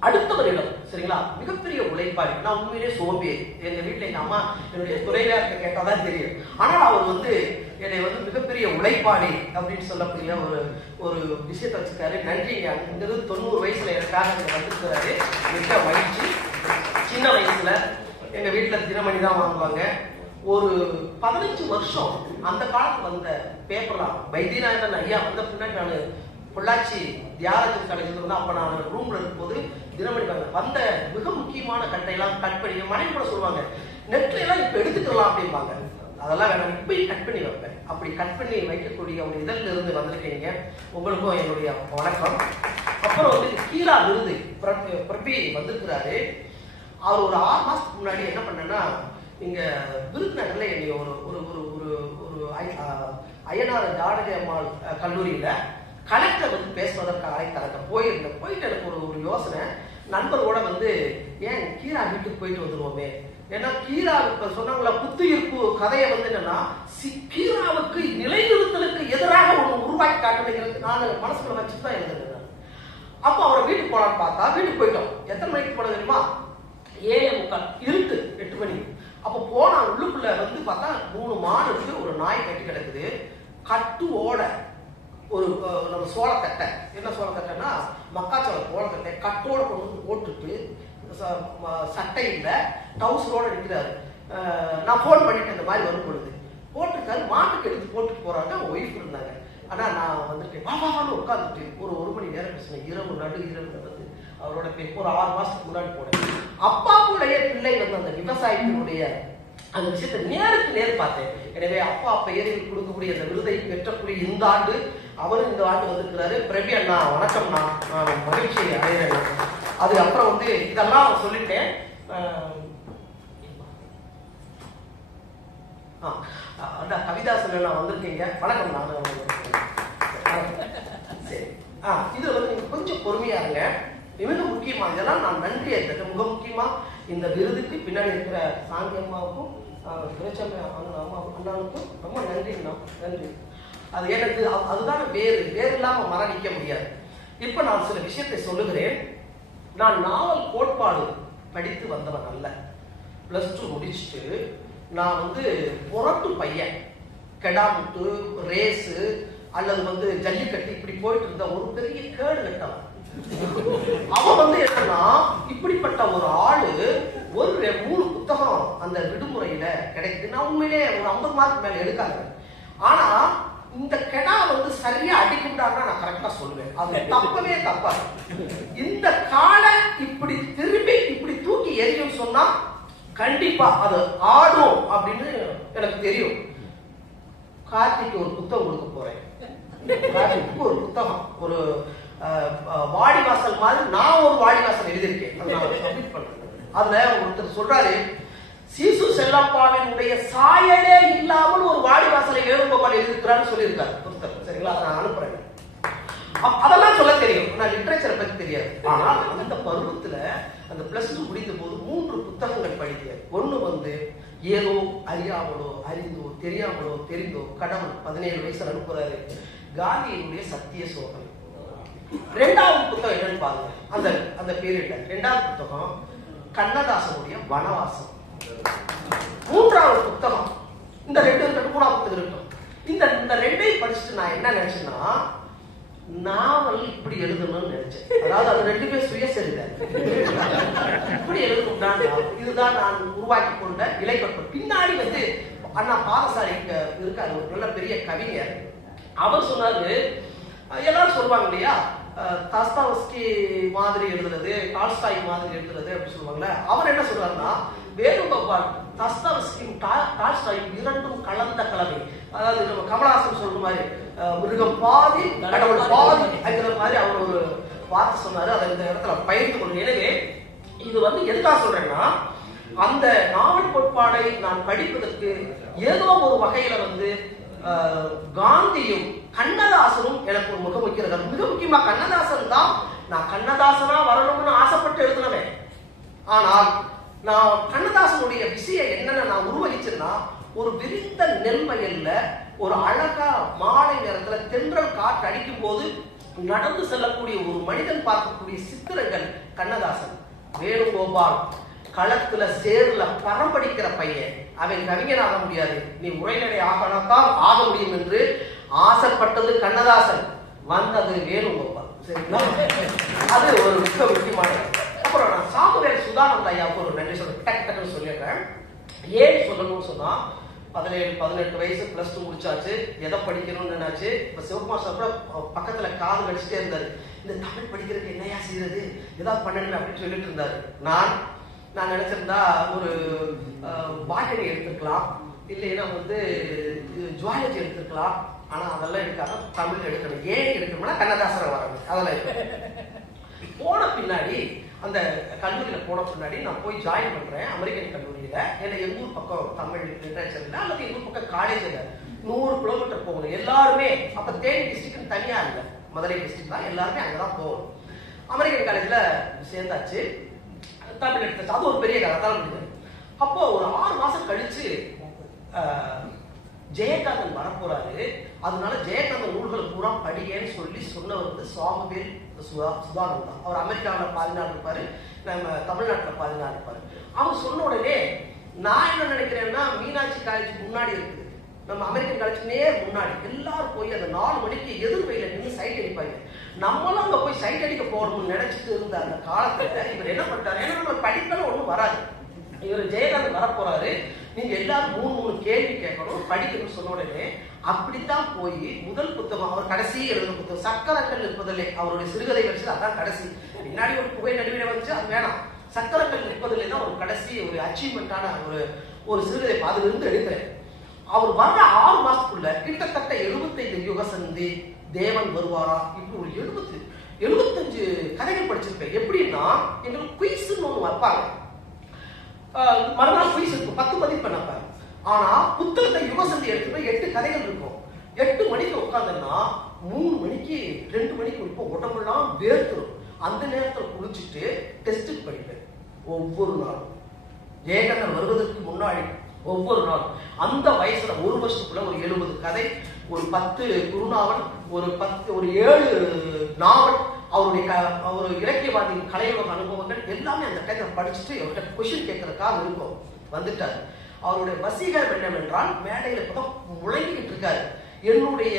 அடுத்தவரிடம் சரிங்களா மிகப்பெரிய உழைப்பாளி. நான் உண்மையிலே சோம்பேறி. எங்க வீட்டுல எங்க அம்மா என்னுடைய துறையில கேட்டாதான் தெரியும். ஆனால் அவர் என்னை மிகப்பெரிய உழைப்பாளி அப்படின்னு சொல்லக்கூடிய ஒரு விஷயத்தை வச்சிருக்காரு. நன்றிங்க. அங்கிறது 90 வயசுல எனக்காக வந்திருக்கிறாரு. மிக மகிழ்ச்சி. சின்ன வயசுல எங்க வீட்டுல தினமணி தான் வாங்குவாங்க. ஒரு 15 வருஷம் அந்த காலத்துல வந்த பேப்பர்லாம் வைத்தியநாதன் ஐயா வந்த பின்னாடி நான் பொள்ளாச்சி தியாகராஜன் காலேஜில் இருந்தா அப்ப நான் ரூம்ல இருக்கும்போது தினமணி வந்த மிக முக்கியமான கட்டையெல்லாம் கட் பண்ணி மனைவி கூட சொல்லுவாங்க, நெட்ல எல்லாம் இப்ப எடுத்துக்கலாம் அப்படிம்பாங்க. அதெல்லாம் வேணாம், இப்பயும் கட் பண்ணி வைப்பேன். அப்படி கட் பண்ணி வைக்கக்கூடிய ஒரு இதழ்ல இருந்து வந்திருக்கீங்க. உங்களுக்கும் என்னுடைய வணக்கம். அப்புறம் கீழா விருது பிரபி வந்திருக்கிறாரு. அவர் ஒரு 6 மாசத்துக்கு முன்னாடி என்ன பண்ணேன்னா இங்க விருதுநகர்ல என்னை ஒரு அய்யனார் ஜானகி அம்மாள் கல்லூரியில கலெக்டர் பேசுவதற்காக அழைத்தாங்க. போயிட்டு எனக்கு ஒரு யோசனை, நண்பரோட ஏன் கீரா வீட்டுக்கு போயிட்டு வந்துருவோமே. ஏன்னா கீரா இப்ப சொன்னாங்களா புத்துயிர்ப்பு கதையை என்னன்னா கீராவுக்கு நிலைநிறுத்தலுக்கு எதிராக ஒண்ணு உருவாக்கி காட்டுகிறது நான் மனசுக்குள்ள வச்சுட்டு தான் இருந்தேன். அப்ப அவரை வீட்டுக்கு போலான்னு பார்த்தா வீட்டுக்கு போயிட்டோம். எத்தனை மணிக்கு போன தெரியுமா? 7:45 இருட்டு 8 மணி. அப்ப போனா உள்ளுக்குள்ள பார்த்தா 3 மாடு இருக்கு, ஒரு நாய் கட்டி கிடக்குது. கட்டு ஓட ஒரு நம்ம சோளத்தட்டை, என்ன சோளத்தட்டைன்னா மக்காச்சோள சோளத்தட்டை கட்டோட கொண்டு போட்டுட்டு சட்டை இல்ல டவுசரோட இருக்கிறாரு. நான் போன் பண்ணிட்டேன் இந்த மாதிரி வரும் பொழுது போட்டுருக்காரு. மாட்டுக்கு எடுத்து போட்டுட்டு போறாங்க. ஒய்ஃப் இருந்தாங்க. ஆனா நான் வான்னு உட்காந்துட்டு ஒரு மணி நேரம் பேசினேன். இரவு நடந்து அவரோட ஒரு 6 மாசத்துக்கு முன்னாடி போனேன். அப்பாவுடைய பிள்ளை அந்த விவசாயத்தினுடைய அந்த விஷயத்தை நேருக்கு நேர் பார்த்தேன். எனவே அப்பா பெயரில் கொடுக்கக்கூடிய அந்த விருதை பெற்றக்கூடிய இந்த ஆண்டு அவரும் இந்த ஆண்டு வந்திருக்கிறாரு. பிரபி அண்ணா வணக்கம்ண்ணா, மகிழ்ச்சி அடைகிறேன். அது அப்புறம் இதெல்லாம் சொல்லிட்டேன். கவிதாசன் வந்திருக்கீங்க, வணக்கம். சரி, இதுல நீங்க கொஞ்சம் பொறுமையா இருங்க. மிக முக்கியமா இதெல்லாம் நான் நன்றி அறிவிக்கிறேன். மிக முக்கியமா இந்த விருதுக்கு பின்னாடி இருக்கிற சாந்தி அம்மாவுக்கும் அண்ணாவுக்கும் ரொம்ப நன்றிங்கண்ணா, நன்றி. அது எனக்கு அதுதான் வேறு இல்லாம மரணிக்க முடியாது. இப்ப நான் சில விஷயத்தை சொல்லுகிறேன். நான் நாவல் கோட்பாடு படித்து வந்தவன் அல்ல. +2 முடிச்சுட்டு நான் புரட்டு பையன், கெடாமுட்டு ரேஸு அல்லது ஜல்லிக்கட்டு இப்படி போயிட்டு இருந்த ஒரு பெரிய கேடு கட்டவன். அவன் என்னன்னா இப்படிப்பட்ட ஒரு ஆளு ஒரு 3 புத்தகம் அந்த விடுமுறையில கிடைக்குது. நான் உண்மையிலே ஒரு 50 மார்க் மேல எடுக்காங்க. ஆனா இந்த கெடா சரியா அடிக்கின்றான்னா நான் கரெக்டா சொல்லுவேன். அது தப்பவே தப்பா. இந்த காலை இப்படி திரும்பி இப்படி தூக்கி எரியும் சொன்னா கண்டிப்பா அது ஆடும் அப்படின்னு எனக்கு தெரியும். கார்த்திக்கு ஒரு புத்தகம் கொடுக்க போறேன். கார்த்திக்கு ஒரு புத்தகம், ஒரு வாடிவாசல் மாதிரி நான் ஒரு வாடிவாசல் எழுதியிருக்கேன். அதுல ஒருத்தர் சொல்றாரு, சீசு செல்லப்பாவினுடைய சாயலே இல்லாமல் ஒரு வாடிவாசலை வேணுகோபால் எழுதியிருக்கிறான்னு சொல்லியிருக்காரு ஒருத்தர். சரிங்களா? அதை நான் அனுப்புறேன். அதெல்லாம் சொல்ல தெரியும், நான் லிட்டரேச்சரை பத்தி தெரியாது. ஆனால் அந்த பருவத்துல அந்த +2 முடிந்த போது 3 புத்தகங்கள் படித்தேன். ஒண்ணு ஏதோ அறியாமலோ அறிந்தோ தெரியாமலோ தெரிந்தோ கடவுள் 17 வயசுல அனுப்புறாரு, காந்தியினுடைய சத்திய சோதனை. 2வது புத்தகம் என்னன்னு பாருங்க. அந்த பீரியட்ல 2வது புத்தகம் கண்ணதாசனுடைய வனவாசம். 3வது புத்தகம் இந்த 3வது புத்தகம் இருக்கும். இந்த 2ஐயும் படிச்சுட்டு நான் என்ன நினைச்சேன்னா, நாவல் இப்படி எழுதணும்னு நினைச்சேன். அதாவது அது 2 பேர் சுயசரிதை இப்படி எழுதணும். இதுதான் நான் உருவாக்கி கொண்ட இலைப்பட்டம். பின்னாடி அண்ணா பாதசாரி இருக்காரு, ஒரு நல்ல பெரிய கவிஞர். அவர் சொன்னாரு, எல்லாரும் சொல்லுவாங்க இல்லையா, தாஸ்தாவஸ்கி மாதிரி எழுதுறது, டால்ஸ்டாய் மாதிரி எழுதுறது அப்படின்னு சொல்லுவாங்கல்ல. அவர் என்ன சொல்றாருன்னா, வேணுகோபால் தாஸ்தாவஸ்கியும் டால்ஸ்டாயும் 2ம் கலந்த கலவை. அதாவது நம்ம கமலஹாசன் சொல்ற மாதிரி மிருகம் பாதி கடவுள் பாதி அப்படிங்கிற மாதிரி அவர் ஒரு வார்த்தை சொன்னாரு. அதை இந்த இடத்துல பயிர்ந்து கொள்ளுங்க. எனவே இது எதுக்காக சொல்றேன்னா, அந்த நாவல் கோட்பாடை நான் படிப்பதற்கு ஏதோ ஒரு வகையில காந்தியும் கண்ணதாசனும் எனக்கு ஒரு மிக முக்கியம். மிக முக்கியமா கண்ணதாசன் தான். நான் கண்ணதாசனா வரணும்னு ஆசைப்பட்டு எழுதுனவேன். ஆனால் நான் கண்ணதாசனுடைய விஷயம் என்னன்னு நான் உருவகிச்சேன்னா, ஒரு விரிந்த நெல் வயல்ல ஒரு அழகா மாலை நேரத்துல தென்றல் காற்று அடிக்கும் போது நடந்து செல்லக்கூடிய ஒரு மனிதன் பார்க்கக்கூடிய சித்திரங்கள் கண்ணதாசன். வேணுகோபால் களத்துல சேர்ல படம் படிக்கிற பையன், அவன் கவிஞன் ஆக முடியாது, நீ உரைநடை ஆகத்தான் ஆக முடியும் என்று ஆசைப்பட்டது கண்ணதாசன், வந்தது வேணுகோபால். சரிங்களா? அது ஒரு மிக முக்கியமானது. அப்புறம் நான் சாமுவேல் சுதானந்த ஐயாவுக்கு ஒரு நன்றி சொல்ல டக்குன்னு சொல்லிடுறேன். ஏன் சொல்லணும்னு சொன்னா 17-18 வயசு +2 முடிச்சாச்சு, எதை படிக்கணும்னு நினைச்சு. இப்ப சிவகுமார் சார் கூட பக்கத்துல காது கடிச்சிட்டே இருந்தாரு, இந்த தமிழ் படிக்கிறதுக்கு என்னையா செய்யறது, ஏதாவது பண்ணணும் அப்படின்னு சொல்லிட்டு இருந்தாரு. நான் நினைச்சிருந்தா ஒரு பாட்டனி எடுத்துக்கலாம், இல்லைன்னா ஜுவாலஜி எடுத்துக்கலாம். ஆனா அதெல்லாம் எடுக்காம தமிழ் எடுக்கணும். ஏன் எடுக்கணும்னா கண்ணதாசனை வரணும். அதெல்லாம் போன பின்னாடி அந்த கல்லூரியில போன பின்னாடி நான் போய் ஜாயின் பண்றேன் அமெரிக்கன் கல்லூரியில. ஏன்னா எங்க ஊர் பக்கம் தமிழ் லிட்டரேச்சர்ல அல்லது எங்க ஊர் பக்கம் காலேஜ்ல 100 கிலோமீட்டர் போகணும் எல்லாருமே. அப்ப தேனி டிஸ்ட்ரிக்ட் தனியா இல்ல, மதுரை டிஸ்ட்ரிக்ட் தான், எல்லாருமே அங்கதான் போகணும். அமெரிக்கன் காலேஜ்ல சேர்ந்தாச்சு, தமிழ் எடுத்தாச்சு. அது ஒரு பெரிய கதை தான். அப்போ ஒரு 6 மாசம் கழிச்சு ஜெயகாந்தன் வரப்போறாரு. அதனால ஜெயகாந்தன் நூல்களை பூரா படிக்கன்னு சொல்லி சொன்னவர் சாமுவேல் சுதானந்தா. அவர் அமெரிக்காவில் 14 நாள் இருப்பாரு, நம்ம தமிழ்நாட்டில் 14 நாள் இருப்பாரு. அவர் சொன்ன உடனே நான் என்ன நினைக்கிறேன்னா, மீனாட்சி காலேஜ் முன்னாடி இருக்குது, நம்ம அமெரிக்கன் காலேஜ் நேர் முன்னாடி. எல்லாரும் போய் அந்த 4 மணிக்கு எதிர்வையில நின்று சைட் அடிப்பாங்க. நம்மளும் அங்க போய் சைட் அடிக்க போறோம்னு நினைச்சிட்டு இருந்த அந்த காலத்துல இவர் என்ன பண்ணிட்டாரு, ஏன்னா நம்ம படிப்பெல்லாம் ஒண்ணும் வராது. இவர் ஜெயகாந்தன் வரப்போறாரு, நீங்க எல்லாரும் 3 கேள்வி கேட்கணும், படிக்கணும்னு சொன்ன உடனே அப்படித்தான் போய் முதல் புத்தகம், அவர் கடைசி எழுதின புத்தகம் சக்கரங்கள் நிற்பதில்லை, அவருடைய சிறுகதை வச்சு அதான் கடைசி. முன்னாடி ஒரு புகை நடுவில வச்சு அது வேணாம், சக்கரங்கள் நிற்பதில்லை தான் ஒரு கடைசி ஒரு அச்சீவ்மெண்டான ஒரு சிறுகதை. அதுல இருந்து எடுக்கிறேன். அவர் வர்ற 6 மாசத்துக்குள்ள கிட்டத்தட்ட 75 யுகசந்தி, தேவன் வருவாரா, இப்படி ஒரு 75 கதைகள் படிச்சிருப்பேன். எப்படின்னா எங்களுக்கு குயிஸ்ன்னு ஒண்ணு வைப்பாங்க, மறுநாள் குயிஸ் இருக்கும், 10 மதிப்பெண். அப்ப ஆனா புத்தகத்தை யுகசந்தி எடுத்துட்டு 8 கதைகள் இருக்கும். 8 மணிக்கு உட்காந்துன்னா 3 மணிக்கு 2 மணிக்கு இப்போ உடம்பெல்லாம் வேர்த்துரும். அந்த நேரத்தில் குளிச்சுட்டு டெஸ்ட் படிப்பேன் ஒவ்வொரு நாளும். ஜெயகாந்தன் வருவதற்கு முன்னாடி ஒவ்வொரு நாளும் அந்த வயசுல 1 வருஷத்துக்குள்ள ஒரு 70 கதை, ஒரு 10 குறுநாவல், ஒரு 7 நாவல், அவருடைய இலக்கியவாதியின் கலையோட அனுபவங்கள் எல்லாமே அந்த டைத்துல படிச்சுட்டு அவர்கிட்ட கொஸ்டின் கேட்கறதுக்காக இருக்கும். வந்துட்டாரு. அவருடைய வசீகரம் என்னவென்றால் மேடையில இப்பதான் முழங்கிட்டு இருக்காரு. என்னுடைய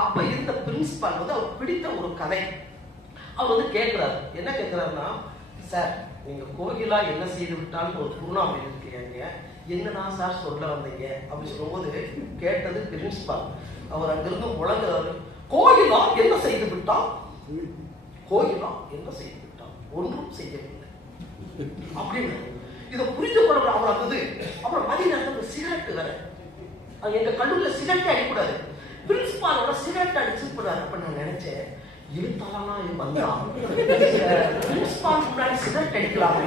அப்ப இருந்த பிரின்சிபால் அவர் பிடித்த ஒரு கதை அவர் கேட்கிறாரு. என்ன கேட்கிறாருன்னா, சார் நீங்க கோகிலா என்ன செய்து விட்டாலும் ஒரு குருநாவல் இருக்கிறீங்க, என்னன்னா சார் சொல்ல வந்தீங்க அப்படின்னு சொல்லும்போது கேட்டது பிரின்சிபால். அவர் அங்கிருந்து முழங்குறாரு, கோகிலா என்ன செய்து விட்டால், கோகிலா என்ன செய்து விட்டால், ஒன்றும் செய்யவில்லை அப்படின்னு இதை புரிந்து கொள்ள அவர் வந்தது. அப்புறம் மதிய நேரத்தில் சிகரெட் வேற, எங்க கல்லூரியில சிகரெட் அடிக்கூடாது, பிரின்சிபாலோட சிகரெட் அடிச்சுக்கூடாது. அப்ப நான் நினைச்சேன், எழுத்தாளனா வந்தா பிரின்சிபால் முன்னாடி சிகரெட் அடிக்கலாம்,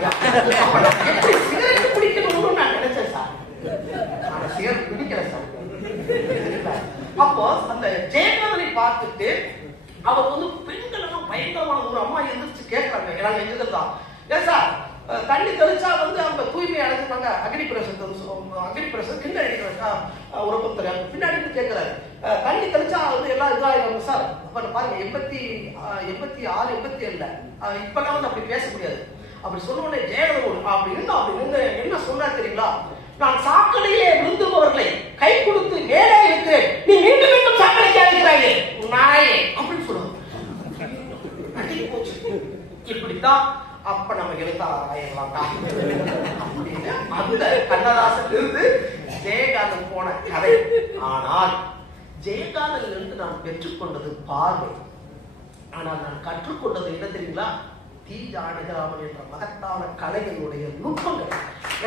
சிகரெட் பிடிக்கணும்னு நான் நினைச்சேன் சார். ஆனா சிகரெட் பிடிக்கல சார். அப்போ அந்த ஜெயகாந்தனை பார்த்துட்டு அவர் பெண்கள் எல்லாம் பயங்கரமான ஒரு அம்மா எந்திரிச்சு கேட்கறாங்க, நாங்க எங்கிருந்தா, ஏன் சார் தண்ணி தெளிச்சா அவங்க தூய்மை அடைஞ்சிருப்பாங்க, அக்னிபிரசர் கிண்ட அடிக்கிறாங்க உறவு தெரியாது. பின்னாடி கேட்கிறாரு, தண்ணி தெளிச்சா எல்லாம் இதாகிடுவாங்க சார். அப்ப பாருங்க 86, 87 இப்பெல்லாம் அப்படி பேச முடியாது. அப்படி சொன்ன உடனே ஜெயகாந்தன் அப்படி என்ன சொன்னா தெரியுங்களா, நான் சாக்கடையிலே விழுந்துபவர்களை கை கொடுத்து மேலே இருக்கிறேன், நீ மீண்டும் மீண்டும் சாக்கடைக்கு அழைக்கிறாயே நாயே அப்படின்னு சொல்லுவாங்க. இப்படித்தான் அப்ப நம்ம எழுத்தாளர் ஆயிடலாம் அப்படின்னு அந்த கண்ணதாசன் இருந்து ஜெயகாந்தன் போன கதை. ஆனால் ஜெயகாந்தன் இருந்து நான் பெற்றுக்கொண்டது பார்வை, ஆனால் நான் கற்றுக்கொண்டது என்ன தெரியுங்களா, தி ஜானகிராமன் என்ற மகத்தான கலைஞனுடைய நுட்பங்கள்.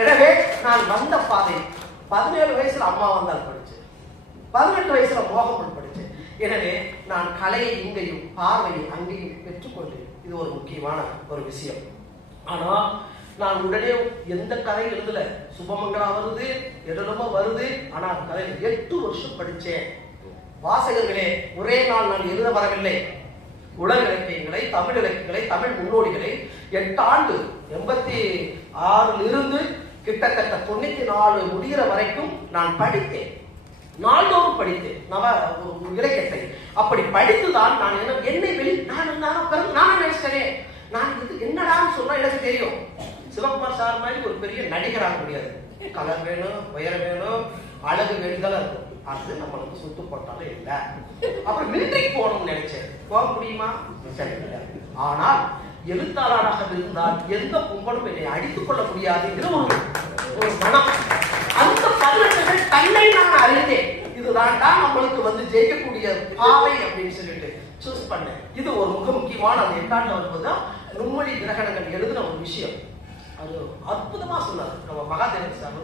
எனவே நான் வந்த பாதை 17 வயசுல அம்மா வந்தால் படிச்சேன், 18 வயசுல மோகமுள் படிச்சேன். எனவே நான் கலையை இங்கேயும் பார்வையை அங்கேயும் பெற்றுக்கொண்டேன். இது ஒரு முக்கியமான ஒரு விஷயம். ஆனா நான் உடனே எந்த கதை எழுதல, சுபமங்களா வருது, எடலமா வருது. ஆனா கதை 8 வருஷம் படிச்சேன். வாசகர்களே, ஒரே நாள் நான் எழுத வரவில்லை. உலக இலக்கியங்களை, தமிழ் இலக்கியங்களை, தமிழ் முன்னோடிகளை 8 ஆண்டு 86 இருந்து கிட்டத்தட்ட 94 முடிகிற வரைக்கும் நான் படித்தேன். நாள்தோறும் படித்தேன் ஒரு இலக்கியத்தை. அப்படி படித்துதான் நான் என்னை நான் நினைச்சேன், நான் இது என்னடான்னு சொன்னா எனக்கு தெரியும். சிவகுமார் சார் மாதிரி ஒரு பெரிய நடிகராக முடியாது. கலர் வேணும், உயரம் வேணும், அழகு வேணுதெல்லாம் இருக்கும். அது நம்மளுக்கு சுட்டு போட்டாலும் இல்லை. அப்புறம் மிலிட்டரிக்கு போகணும்னு நினைச்சேன். போக முடியுமா? சரி. ஆனால் எழுத்தாளராக இருந்தால் எந்த பொங்கலும் என்னை அடித்துக் கொள்ள முடியாதுங்கிற ஒரு மனம். அந்த 18 தன்னை நான் அறிந்தேன். இதுதான் நம்மளுக்கு ஜெயிக்கக்கூடிய பாவை அப்படின்னு சொல்லிட்டு சூஸ் பண்ணேன். இது ஒரு மிக முக்கியமான அந்த எட்டாண்டு வரும்போதுதான் நுண்மொழி கிரகணங்கள் எழுதின ஒரு விஷயம். அது அற்புதமா சொன்னார் நம்ம மகாதேவன் சார்.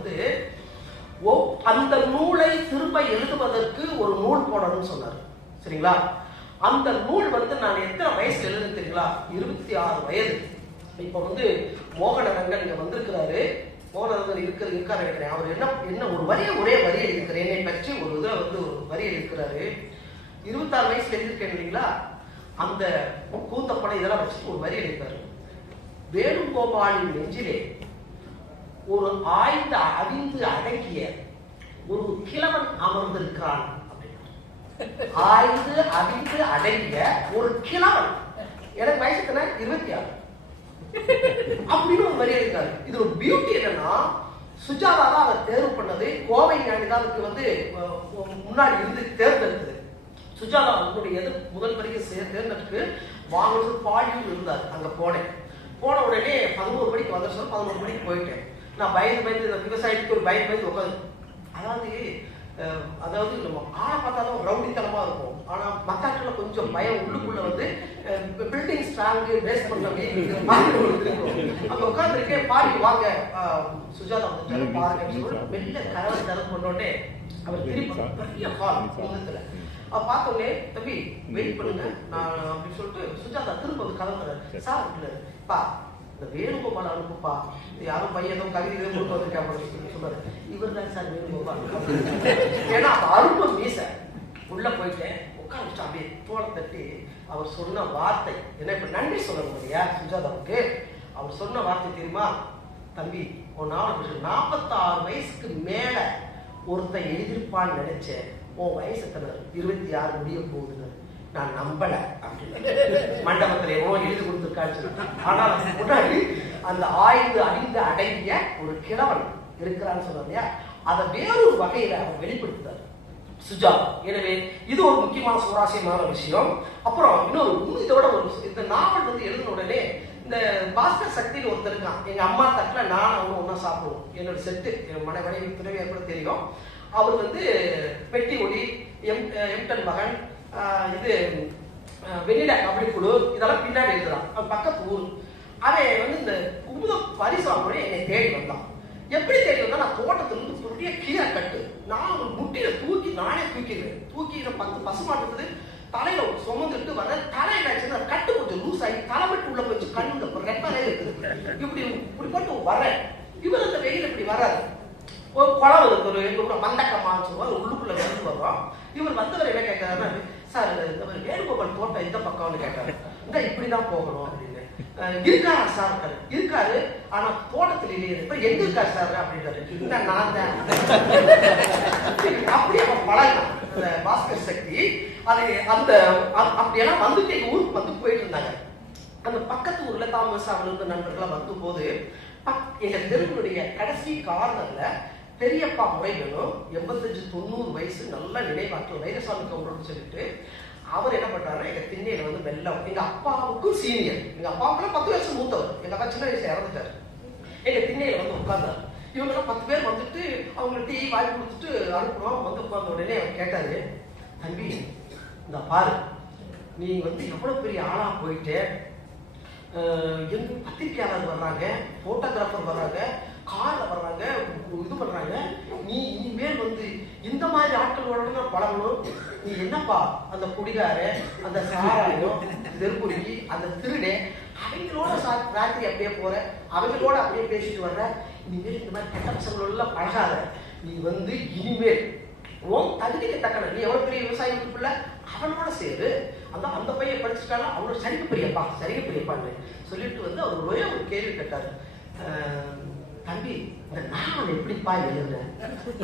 அந்த நூலை திரும்ப எழுதுவதற்கு ஒரு நூல் போடணும்னு சொன்னார். சரிங்களா? அந்த நூல் நான் எத்தனை வயசுல எழுதுன்னு தெரியுங்களா? 26 வயது. இப்ப மோகனரங்கன் இங்க வந்திருக்கிறாரு. மோகனரங்கன் இருக்காரு நினைக்கிறேன். அவர் என்ன ஒரு ஒரே வரி எழுதியிருக்கிறார். என்னை பற்றி ஒரு இதுல ஒரு வரி எழுதியிருக்கிறாரு. 26 வயசுல எழுதியிருக்கேன் இல்லைங்களா? அந்த கூத்தப்படம் இதெல்லாம் வச்சுட்டு ஒரு வரி எழுதியிருக்காரு. வேணுகோபாலின் நெஞ்சிலே ஒரு ஆய்ந்த அவிந்து அடங்கிய ஒரு கிழவன் அமர்ந்திருக்கிறான். ஆய்ந்து அவிந்து அடங்கிய ஒரு கிழவன். எனக்கு வயசு 26 அப்படின்னு ஒரு வரி இருக்காரு. இது ஒரு பியூட்டி என்னன்னா, சுஜாதா தான் அதை தேர்வு பண்ணது. கோவை ஞானிதான் முன்னாடி இருந்து தேர்ந்தெடுத்தது. சுஜாதா முதல் வரைக்கும் தேர்ந்தெடுத்து வாங்கி பாடியும் இருந்தார். அங்க போன உடனே 11 மணிக்கு வந்து 11 மணிக்கு போயிட்டேன். நான் பயந்து விவசாயத்துக்கு ஒரு பயந்து உட்காந்து, அதாவது நம்ம ஆளை பார்த்தாலும் ரவுடித்தனமா இருக்கும். ஆனா மக்கள் கொஞ்சம் பயம் உள்ளுக்குள்ள பில்டிங் ஸ்ட்ராங் பேஸ்மெண்ட் அங்க உட்காந்துருக்கேன். பாடி வாங்க சுஜாதா பாருங்க வெளில கதவை திறந்து கொண்டோடனே அவர் திருப்பி பெரிய ஹால் முகத்துல பார்த்தோன்னே, தம்பி வெயிட் பண்ணுங்க நான் அப்படின்னு சொல்லிட்டு சுஜாதா திரும்ப கதவு சார் பா இந்த வேணுகோபால் அனுப்புப்பா, யாரும் பையனோ கவிதை கொடுத்து வந்திருக்கேன் சொன்னாரு. இவர் தான் சார் வேணுகோபால். ஏன்னா அரும்பு மீச உள்ள போயிட்டேன். உட்காந்துட்டு அப்படியே தோலை தட்டி அவர் சொன்ன வார்த்தை என்ன, இப்ப நன்றி சொல்லணும் இல்லையா சுஜாதாவுக்கு. அவர் சொன்ன வார்த்தை தெரியுமா? தம்பி உன் 46 வயசுக்கு மேல ஒருத்தன் எழுதிருப்பான்னு நினைச்சேன். உன் வயசு 26 முடிய போகுதுன்னு நான் நம்பல அப்படின்னு மண்டபத்துல எவ்வளோ எழுதி கொடுத்துருக்கான்னு. ஆனால் முன்னாடி அந்த ஆய்ந்து அழிந்து அடங்கிய ஒரு கிழவன் இருக்கிறான்னு சொன்னார் இல்லையா? அதை வேறொரு வகையில அவர் வெளிப்படுத்தார் சுஜாதா. எனவே இது ஒரு முக்கியமான சுவாரஸ்யமான விஷயம். அப்புறம் இன்னொரு இதோட இந்த நாவல் எழுதின உடனே இந்த பாஸ்கர் சக்தியில் ஒருத்தர் இருக்கான். எங்க அம்மா தட்டுல நான் அவனும் ஒன்னா சாப்பிடுவோம். என்னோட செட்டு என் மனைவி துணைவியா கூட தெரியும். அவர் பெட்டி ஒளி, எம்டன் மகன், இது வெண்ணிலா கபடி குழு இதெல்லாம் பின்னாடி எழுதுறான். அவன் பக்கத்து ஊர். அவன் இந்த குமுதம் பரிசாமோட என்னை தேடி வந்தான். எப்படி தேடி வந்தா, நான் தோட்டத்திலிருந்து பெரிய கீரை கட்டு நான் ஒரு முட்டியில நானே தூக்கிடுவேன். தூக்கி 10 பசுமாட்டு தலையில சுமந்துட்டு வர, தலையில கட்டு கொஞ்சம் லூஸ் ஆகி தலைவிட்டு உள்ள போச்சு. கண்ணு ரெட்டலே இருக்குது. இப்படி போட்டு வரேன். இவர் அந்த வெயில் இப்படி வராது. ஒரு குளம் இருக்கு, எங்க ஊர் மந்தக்கம்மான்னு சொல்லுவாங்க, உள்ளுக்குள்ள வந்து வர்றோம். இவர் வந்தவர் என்ன கேட்கிறாரு, சார் இந்த மாதிரி வேணுகோபால் தோட்டம் இந்த பக்கம்னு கேட்டாரு. இந்த இப்படிதான் போகணும் அப்படின்னு. இருக்காரா சார்? இருக்காரு, ஆனா தோட்டத்துல இல்லையே. எங்க இருக்காரு சார் அப்படின்றாரு. நான் தான் அப்படி அவன் பழகலாம். பாஸ்கர் சக்தி அது அந்த அப்படியெல்லாம் வந்துட்டு எங்க ஊருக்கு போயிட்டு இருந்தாங்க. அந்த பக்கத்து ஊர்ல தாமஸ் அவருக்கு நண்பர்கள்லாம் வந்து போது எங்க தெருவுடைய கடைசி கார்னர்ல பெரியப்பா முறைகளும் 85-90 வயசு நல்ல நினைவாற்றல் வைரசாமி கவுண்டர்னு சொல்லிட்டு அவர் என்ன பண்றாரு, எங்க திண்ணையில வெள்ளம். எங்க அப்பாவுக்கும் சீனியர், எங்க அப்பாவுக்குலாம் 10 வயசு மூத்தவர். எங்க அப்பா சின்ன வயசுல இறந்துட்டாரு. எங்க திண்ணையில உட்கார்ந்தாரு. இவங்க 10 பேர் வந்துட்டு அவங்க டீ வாங்கி கொடுத்துட்டு அனுப்புறோம். உட்கார்ந்த உடனே அவர் கேட்டாரு, தம்பி இந்த பாரு, நீ எவ்வளவு பெரிய ஆளா போயிட்டு எங்க பத்திரிகையாளர் வர்றாங்க, போட்டோகிராஃபர் வர்றாங்க, கார்ல வர்றாங்க, இது பண்றாங்க. நீ இனிமேல் இந்த மாதிரி ஆட்களோட பழகணும். நீ என்னப்பா அந்த குடிகார, அந்த சாராயம், தெருக்குருக்கி, அந்த திருடே, அவங்களோட ராத்திரி அப்படியே போற, அவங்களோட அப்படியே பேசிட்டு வர்ற. இனிமேல் இந்த மாதிரி கெட்ட பசங்களோட பழகாத. நீ இனிமேல் உன் தகுதிக்கு தக்கன, நீ எவ்வளவு பெரிய விவசாயி வீட்டுக்குள்ள அவனோட சேரு. அந்த பையன் படிச்சுட்டாலும் அவனோட சரிக்கு பெரியப்பான்னு சொல்லிட்டு அவர் ஒரே ஒரு கேள்வி கேட்டாரு. தம்பி இந்த நாவல் எப்படிப்பா எழுதுன,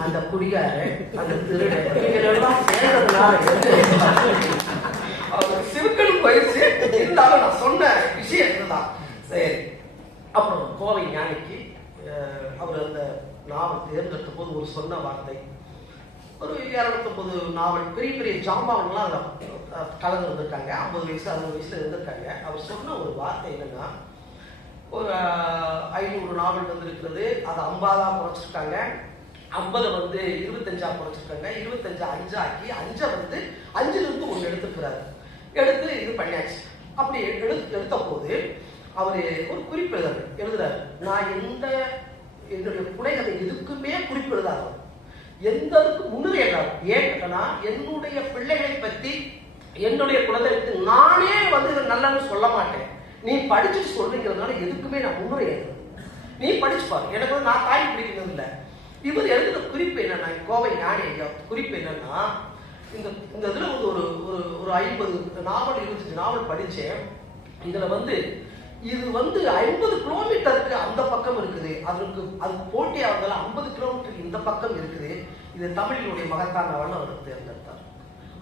அந்த குடிகார அந்த திருடன் சேர்ந்ததுனால அவர் சிறுக்கணும் போயிடுச்சு. இருந்தாலும் நான் சொன்ன விஷயம் இதுதான். சரி, அப்புறம் கோவை ஞானிக்கு அவர் அந்த நாவல் தேர்ந்தெடுத்த போது ஒரு சொன்ன வார்த்தை, ஒரு 250 நாவல் பெரிய பெரிய ஜாம்பாவன்லாம் அதில் கலந்து வந்திருக்காங்க. 50 வயசு 60 வயசுல இருந்திருக்காங்க. அவர் சொன்ன ஒரு வார்த்தை என்னன்னா, ஒரு 500 நாவல் வந்திருக்கிறது, அதை 50ஆ குறைச்சிருக்காங்க, 50 வந்து 25ஆ குறைச்சிருக்காங்க, 25 5 ஆக்கி 5 வந்து 5லிருந்து 1 எடுத்துக்கிறாரு. எடுத்து இது பண்ணியாச்சு. அப்படி எடுத்த போது அவரு ஒரு குறிப்பு எழுதுறாரு. நான் என்னுடைய புனைகதை எதுக்குமே குறிப்பு எழுதாரு, எந்த முன்னுரை எழுதாரு. ஏன் கேட்டனா, என்னுடைய பிள்ளைகளை பத்தி என்னுடைய குழந்தைகளுக்கு நானே வந்து நல்லன்னு சொல்ல மாட்டேன், நீ படிச்சுட்டு சொல்றீங்கிறதுனால எதுக்குமே நான் முன்னுரை எழுதுறேன், நீ படிச்சு பாரு. எனக்கு வந்து நான் தாய் பிடிக்கிறது இல்லை. இவர் எழுதுற குறிப்பு என்னன்னா, கோவை ஞானி ஐயா குறிப்பு என்னன்னா, இந்த இதுல வந்து ஒரு 50 நாவல் 25 நாவல் படிச்சேன். இதுல வந்து இது வந்து 50 கிலோமீட்டருக்கு அந்த பக்கம் இருக்குது, அதுக்கு போட்டியாக 50 கிலோமீட்டருக்கு இந்த பக்கம் இருக்குது. இது தமிழினுடைய மகத்தான நாவல் அவர் தேர்ந்தெடுத்தார்.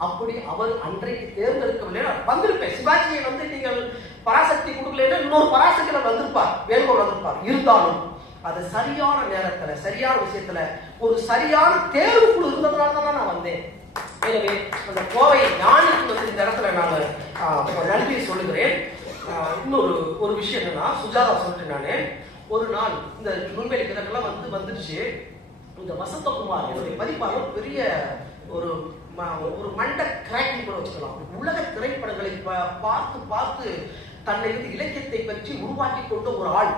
அப்படி அவர் அன்றைக்கு தேர்ந்தெடுக்கவில்லை, வந்திருப்பேன். சிவாஜியை வந்து நீங்கள் பராசக்தி கொடுக்கல, இன்னொரு பராசக்தியில வந்திருப்பார், வேல்கோள் வந்திருப்பார். இருந்தாலும் அது சரியான நேரத்துல சரியான விஷயத்துல ஒரு சரியான தேர்வு குழு இருந்ததுனால தான் நான் வந்தேன். எனவே அந்த கோவை ஞானிக்கு வந்து இந்த இடத்துல நான் நன்றி சொல்லுகிறேன். இன்னொரு விஷயம் என்னன்னா, சுஜாதா சொல்லிட்டு நானே ஒரு நாள் இந்த நுண்வெளி கிழக்கெல்லாம் வந்துடுச்சு. இந்த வசந்தகுமார் என்னுடைய பதிப்பாளர் பெரிய ஒரு மண்ட கிராக்கிங் கூட வச்சுக்கலாம். உலக திரைப்படங்களை பார்த்து பார்த்து தன்னை வந்து இலக்கியத்தை பற்றி உருவாக்கி கொண்ட ஒரு ஆள்.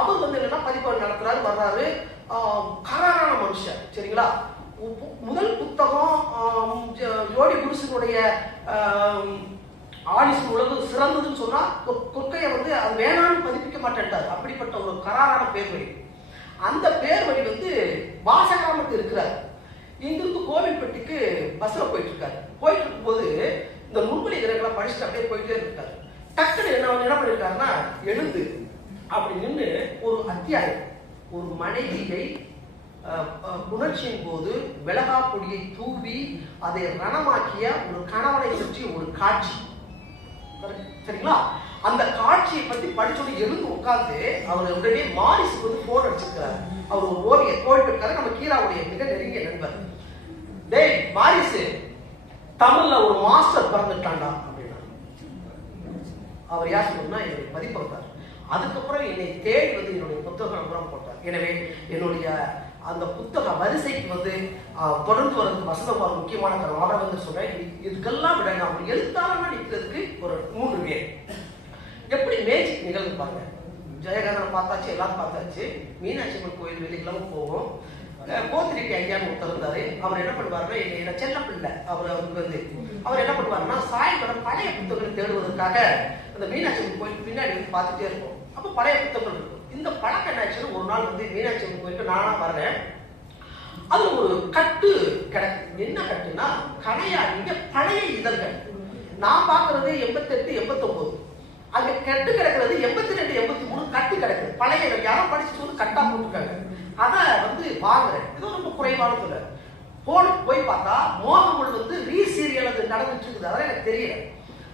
அவர் வந்து என்னன்னா பதிப்பாளர் நடத்துறாரு, வர்றாரு, கராரான மனுஷன். சரிங்களா, முதல் புத்தகம் ஜோடி புருஷனுடைய ஆலிஸ் உலகு சிறந்ததுன்னு சொன்னா கொற்கையை வந்து அது வேணான்னு பதிப்பிக்க மாட்டேன்ட்டார். அப்படிப்பட்ட ஒரு கராரான பேர் வழி. அந்த பேர் வழி வந்து வாசகாமத்து இருக்கிறார். இங்கிருந்து கோவில்பட்டிக்கு பஸ்ல போயிட்டு இருக்காரு. போயிட்டு இருக்கும்போது இந்த நுண்வெளி கிரகங்களை படிச்சுட்டு அப்படியே போயிட்டே இருக்காரு. டக்குன்னு என்ன பண்ணிருக்காருன்னா, எழுந்து அப்படி நின்று ஒரு அத்தியாயம், ஒரு மனைவியை புணர்ச்சியின் போது மிளகா பொடியை தூவி அதை ரணமாக்கிய ஒரு கணவனை சுற்றி ஒரு காட்சி. சரிங்களா, அந்த காட்சியை பத்தி படிச்சோட எழுந்து உட்கார்ந்து அவர் உடனே மாரிசுக்கு வந்து போன் அடிச்சிருக்காரு. அவர் ஒரு ஓவியர் கோவில்பட்டிக்காரர், நம்ம கீராவுடைய மிக நெருங்கிய நண்பர். டேய் மாரிசு, தமிழ்ல ஒரு மாஸ்டர் பிறந்துட்டாண்டா அப்படின்னா. அவர் யார் சொல்லணும்னா என்னுடைய பதிப்பத்தார். அதுக்கப்புறம் என்னை தேடி வந்து என்னுடைய புத்தகம் புறம் போட்டார். எனவே என்னுடைய அந்த புத்தக வரிசைக்கு வந்து தொடர்ந்து வரதுக்கு வசந்தகுமார் முக்கியமான காரணம். அவரை வந்து சொல்றேன், இதுக்கெல்லாம் விட நான் எழுத்தாளமா நிற்கிறதுக்கு ஒரு 3 பேர். எப்படி மேஜிக் நிகழ்வு பாருங்க. ஜெயகாந்தனை பார்த்தாச்சு, எல்லாரும் பார்த்தாச்சு. மீனாட்சி அம்மன் கோயில் வெள்ளிக்கிழமை போவோம். கோத்திரிக்கு ஐயான்னு ஒருத்தர் இருந்தாரு. அவர் என்ன பண்ணுவாருன்னா, என்ன செல்ல பிள்ளை அவருக்கு வந்து அவர் என்ன பண்ணுவாருன்னா, சாயந்தரம் பழைய புத்தகங்களை தேடுவதற்காக அந்த மீனாட்சி அம்மன் கோயில் பின்னாடி வந்து பார்த்துட்டே இருக்கும். அப்ப பழைய புத்தகங்கள் இருக்கும். இந்த பழக்கம் என்னாச்சுன்னு ஒரு நாள் வந்து மீனாட்சி அம்மன் கோயிலுக்கு நானா வரேன். அது ஒரு கட்டு கிடக்கு. என்ன கட்டுன்னா, கணையாடிங்க பழைய இதழ்கள். நான் பாக்குறது 88 89. அங்க கட்டு கிடக்கிறது 82 83 கட்டு கிடக்குது. பழைய யாரும் படிச்சுட்டு வந்து கட்டா போட்டுருக்காங்க. அத வந்து வாங்குறேன். இது ரொம்ப குறைவான சொல்ல. போய் பார்த்தா மோகங்கள் வந்து ரீசீரியல் அது நடந்துட்டு இருக்குது. அதெல்லாம் எனக்கு தெரியல.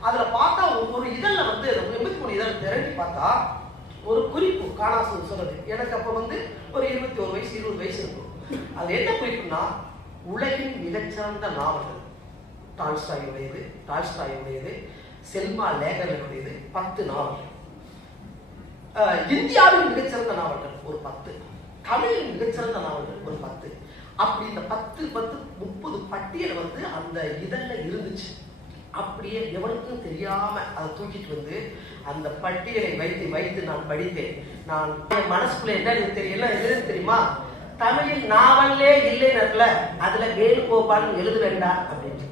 அதுல பார்த்தா ஒரு இதழ்ல வந்து 83 இதழ் திரட்டி பார்த்தா ஒரு குறிப்பு காணாசு சொல்றது. எனக்கு அப்ப வந்து ஒரு 21 வயசு 20 வயசு இருக்கும். அது என்ன குறிப்புன்னா, உலகின் மிகச்சிறந்த நாவல்கள் டால்ஸ்டாயுடையது, செல்மா லேகர்களுடையது 10 நாவல்கள். இந்தியாவின் மிகச்சிறந்த நாவல்கள் ஒரு 10, தமிழின் மிகச்சிறந்த நாவல்கள் ஒரு 10. அப்படி இந்த 10 30 பட்டியல் வந்து அந்த இதழ்ல இருந்துச்சு. அப்படியே எவருக்கும் தெரியாம அதை தூக்கிட்டு வந்து அந்த பட்டியலை வைத்து நான் படித்தேன். நான் மனசுக்குள்ள என்ன தெரியல, எது தெரியுமா, தமிழில் நாவல்லே இல்லைன்னு அதுல வேணுகோபால் எழுத வேண்டாம் அப்படின்னு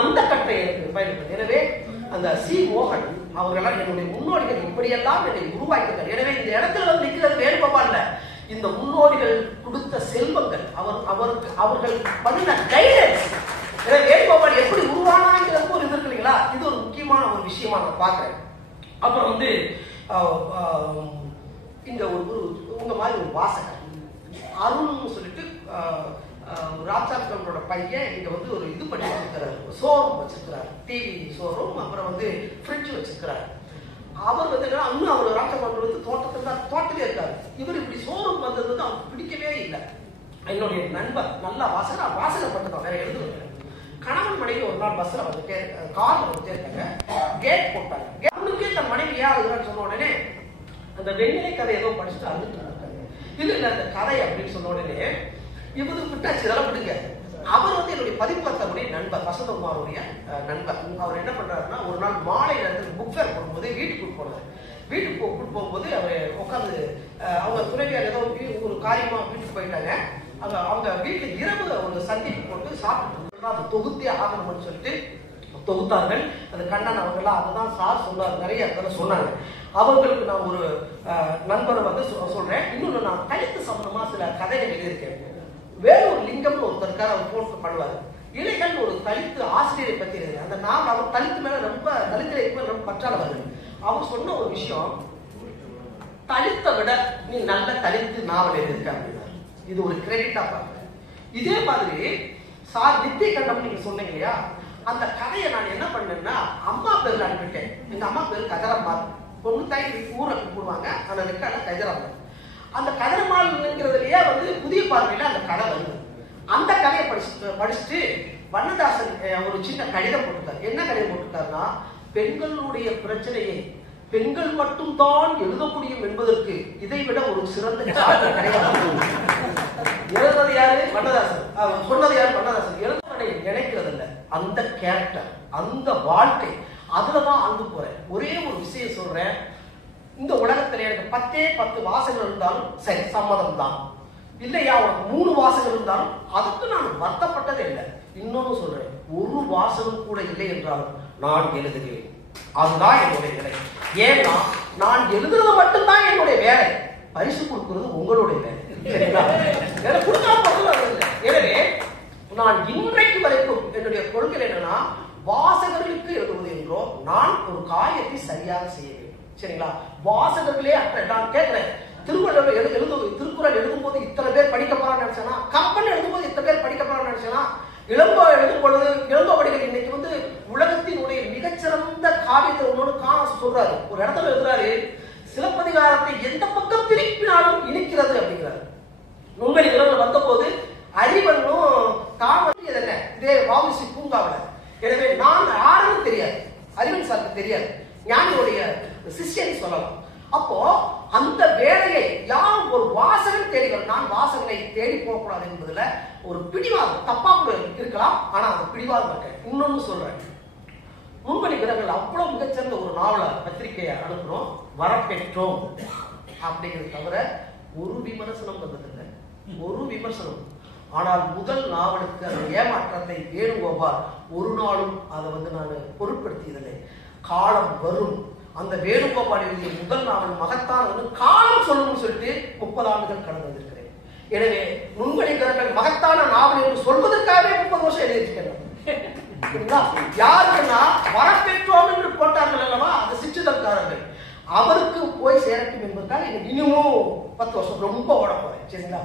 அந்த கட்டை எனக்கு பயன்படுது. எனவே அந்த சி மோகன் அவர்களால் என்னுடைய முன்னோடிகள் இப்படியெல்லாம் என்னை உருவாக்கினார். எனவே இந்த இடத்துல வந்து நிற்கிறது வேணுகோபால், இந்த முன்னோடிகள் கொடுத்த செல்வங்கள், அவர்கள் பண்ணின கைடன்ஸ். எனவே வேணுகோபால் எப்படி உருவானாங்கிறது ஒரு இது இருக்கு இல்லைங்களா, இது ஒரு முக்கியமான ஒரு விஷயமா நான் பார்க்கிறேன். அப்புறம் வந்து இங்க உங்க மாதிரி ஒரு வாசகர் அருள்னு சொல்லிட்டு ராஜாக்களோட பையன் இங்க வந்து ஒரு இது பண்ணி வச்சிருக்கிறாரு, ஷோரூம் வச்சிருக்கிறாரு, டிவி ஷோரூம், அப்புறம் வந்து ஃப்ரிட்ஜ் வச்சிருக்கிறாரு. அவர் வந்து இன்னும் அவர் ராஜாக்கள் வந்து தோட்டத்திலே இருக்காரு. இவர் இப்படி ஷோரூம் வந்தது வந்து அவருக்கு பிடிக்கவே இல்லை. என்னுடைய நண்பர் நல்லா வாசகர் மட்டும்தான், வேற எழுதுவாங்க. கணவன் மனைவி ஒரு நாள் பஸ்ல வந்து கார்ல வந்து இருக்காங்க, கேட் போட்டாங்க. அவனுக்கே தன் மனைவி யாருன்னு சொன்ன உடனே அந்த வெண்ணிலை கதை ஏதோ படிச்சுட்டு அழுதுட்டு இருக்காங்க. இல்ல அந்த கதை அப்படின்னு சொன்ன உடனே இவரு விட்டாச்சு, இதெல்லாம் விடுங்க. அவர் வந்து என்னுடைய பதிப்பகத்தருடைய நண்பர், வசந்தகுமாருடைய நண்பர். அவர் என்ன பண்றாருன்னா, ஒரு நாள் மாலை நேரத்தில் புக் ஃபேர் போடும்போது வீட்டுக்கு போனாரு. வீட்டுக்கு கூப்பிட்டு போகும்போது அவர் உட்காந்து அவங்க துணைவியார் ஏதோ ஒரு காரியமா வீட்டுக்கு போயிட்டாங்க. அவங்க வீட்டுல இரவு ஒரு சந்திப்பு போட்டு சாப்பிட்டு அதை தொகுத்தே ஆகணும்னு சொல்லிட்டு தொகுத்தார்கள். அந்த கண்ணன் அவங்க எல்லாம் அதுதான் சார் சொன்னார், நிறைய அதெல்லாம் சொன்னாங்க. அவங்களுக்கு நான் ஒரு நண்பரை வந்து சொல்றேன். இன்னொன்னு நான் தலித்து சம்பந்தமா சில கதைகள் எழுதியிருக்கேன். வேலூர் லிங்கம்னு ஒருத்தருக்கார், அவர் போட்டு பண்ணுவாரு. இலைகள் ஒரு தலித்து ஆசிரியரை பத்தி எழுதுறேன். அந்த நாள் அவர் தலித்து மேல ரொம்ப தலித்து ரொம்ப பற்றாளர்கள். அவர் சொன்ன ஒரு விஷயம், தலித்தை விட நீ நல்ல தலித்து நாவல் எழுதியிருக்க அப்படின்னா இது ஒரு கிரெடிட்டா பாருங்க. இதே மாதிரி சார் நித்திய கண்டம் நீங்க சொன்னீங்க இல்லையா, அந்த கதையை நான் என்ன பண்ணேன்னா அம்மா பேர்ல அனுப்பிட்டேன். எங்க அம்மா பேரு கதிரம்மாள், பொண்ணு தாய் ஊரை கூப்பிடுவாங்க, அந்த ரெக்கார்ட கதிரம்மாள். அந்த கதிரம்மாள்ங்கிறதுலயே வந்து புதிய பார்வையில அந்த கதை வருது. அந்த கதையை படிச்சுட்டு வண்ணதாசன் ஒரு சின்ன கடிதம் போட்டுட்டார். என்ன கடிதம் போட்டுட்டாருன்னா, பெண்களுடைய பிரச்சனையை பெண்கள் மட்டும் தான் எழுத முடியும் என்பதற்கு இதை விட ஒரு சிறந்த சாதனை கிடையாது. எழுதுறது யாரு? வண்ணதாசன். சொன்னது யாரு? வண்ணதாசன். எழுதுவதை நினைக்கிறது இல்ல, அந்த கேரக்டர், அந்த வாழ்க்கை, அதுலதான் அங்கு போறேன். ஒரே ஒரு விஷயம் சொல்றேன், இந்த உலகத்துல எனக்கு 10 வாசகங்கள் இருந்தாலும் சரி சம்மதம் தான். இல்லையா உனக்கு 3 வாசகங்கள் இருந்தாலும் அதுக்கு நான் வருத்தப்பட்டதே இல்லை. இன்னொன்னு சொல்றேன், ஒரு வாசகம் கூட இல்லை என்றாலும் நான் எழுதுகிறேன், அதுதான் என்னுடைய வேலை. ஏன்னா நான் எழுதுறது மட்டும்தான் என்னுடைய வேலை, பரிசு கொடுக்கிறது உங்களுடைய வேலை. எனவே நான் இன்றைக்கு வரைக்கும் என்னுடைய கொள்கை என்னன்னா, வாசகர்களுக்கு எழுதுவது என்றோ நான் ஒரு காரியத்தை சரியாக செய்ய வேண்டும். சரிங்களா? வாசகர்களே நான் கேட்கிறேன், திருக்குறள் எழுதும் போது இத்தனை பேர் படிக்க போறான்னு நினைச்சேன்னா, கம்பன் எழுதும் போது இத்தனை பேர் படிக்க போறான்னு நினைச்சேன்னா, இளங்கோ எழுதும் பொழுது இளங்கோவடிகள் இன்னைக்கு வந்து உலகத்தினுடைய மிகச்சிறந்த காவியத்தை ஒன்னொன்னு காண சொல்றாரு. ஒரு இடத்துல எழுதுறாரு, சிலப்பதிகாரத்தை எந்த பக்கம் திருப்பினாலும் இனிக்கிறது அப்படிங்கிறாரு. உங்களை இரவு வந்த போது அறிவனும் காவல் எதன இதே வாவுசி பூங்காவில. எனவே நான் யாருன்னு தெரியாது, அறிவன் சாருக்கு தெரியாது, ஞானியுடைய சிஷ்யன் சொல்லலாம். அப்போ அந்த வேலையை யாரும் ஒரு வாசகன் தேடிகள், நான் வாசகனை தேடி போகக்கூடாது என்பதுல ஒரு பிடிவாதம் தப்பா கூட இருக்கலாம். ஆனா அந்த பிடிவாதம் இருக்கேன். இன்னொன்னு சொல்றேன், முன்பணி வீரர்கள் அவ்வளவு மிகச்சிறந்த ஒரு நாவல பத்திரிகையை அனுப்புறோம், வரப்பெற்றோம் அப்படிங்கிறது தவிர ஒரு விமர்சனம் வந்ததில்லை, ஒரு விமர்சனம். ஆனால் முதல் நாவலுக்கு அந்த ஏமாற்றத்தை வேணுகோபால் ஒரு நாளும் அதை வந்து நான் பொருட்படுத்தியதில்லை. காலம் வரும், அந்த வேணுகோபால் எழுதிய முதல் நாவல் மகத்தானது காலம் சொல்லணும்னு சொல்லிட்டு 30 ஆண்டுகள் கடந்து வந்திருக்கிறேன். எனவே நுண்கணிகர்கள் மகத்தான நாவல் என்று சொல்வதற்காகவே 30 வருஷம் எழுதியிருக்கிறேன். யாருக்குன்னா வரப்பெற்றோம் என்று போட்டார்கள் அல்லவா, அது சிற்றிதழ்காரர்கள், அவருக்கு போய் சேரட்டும் என்பதற்காக இன்னமும் 10 வருஷம் ரொம்ப ஓட போறேன். சரிங்களா?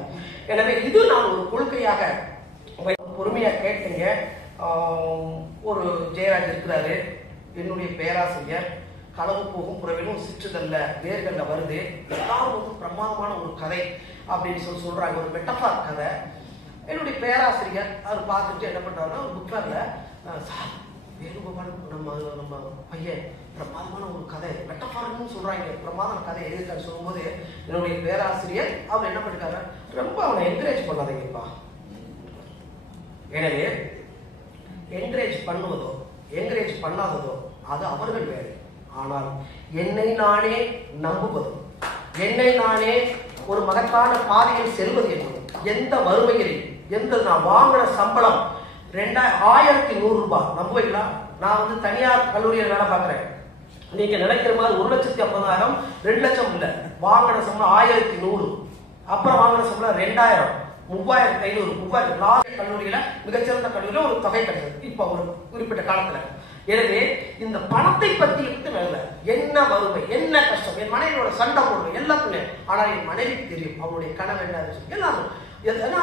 எனவே இது நான் ஒரு கொள்கையாக பொறுமையா கேட்டீங்க. ஒரு ஜெயராஜ் இருக்கிறாரு, என்னுடைய பேராசிரியர், களவு போகும் புறவிலும் சிற்றுதல்ல வேர்கள்ல வருது, எல்லாரும் வந்து பிரமாதமான ஒரு கதை அப்படின்னு சொல்றாங்க, ஒரு மெட்டபார் கதை. என்னுடைய பேராசிரியர் அவர் பார்த்துட்டு என்ன பண்றாருன்னா, ஒரு புக்ல சார் வேணுகோபால் நம்ம பையன் பிரமாதமான ஒரு கதை மெட்டபார்னு சொல்றாங்க, பிரமாதமான கதை எழுதிருக்காரு சொல்லும்போது என்னுடைய பேராசிரியர் அவர் என்ன பண்ணிருக்காரு, ரொம்ப அவனை என்கரேஜ் பண்ணாதீங்கப்பா. எனவே என்கரேஜ் பண்ணுவதோ என்கரேஜ் பண்ணாததோ அது அவர்கள் வேலை. ஆனால் என்னை நானே நம்புவதும் என்னை நானே ஒரு மகத்தான பாதையில் செல்வது என்பதும், எந்த வறுமையில் எந்த நான் வாங்கின சம்பளம் 2100 ரூபாய், நம்புவீங்களா? நான் வந்து தனியார் கல்லூரியில் வேலை பார்க்கிறேன். நீங்க நினைக்கிற மாதிரி 1,50,000 2 லட்சம் இல்ல, வாங்கின சம்பளம் 1100, அப்புறம் வாங்கின சம்பளம் 2000, 3500, 3000. கல்லூரியில மிகச்சிறந்த கல்லூரியில ஒரு தொகை கிடைச்சது. இப்ப ஒரு குறிப்பிட்ட காலத்துல எனவே இந்த பணத்தை பத்தி வேலை, என்ன வறுமை, என்ன கஷ்டம், என் மனைவியோட சண்டை போடுவேன் எல்லாத்துமே. ஆனா என் மனைவிக்கு தெரியும் அவருடைய கனவு என்ன எல்லாரும். ஏன்னா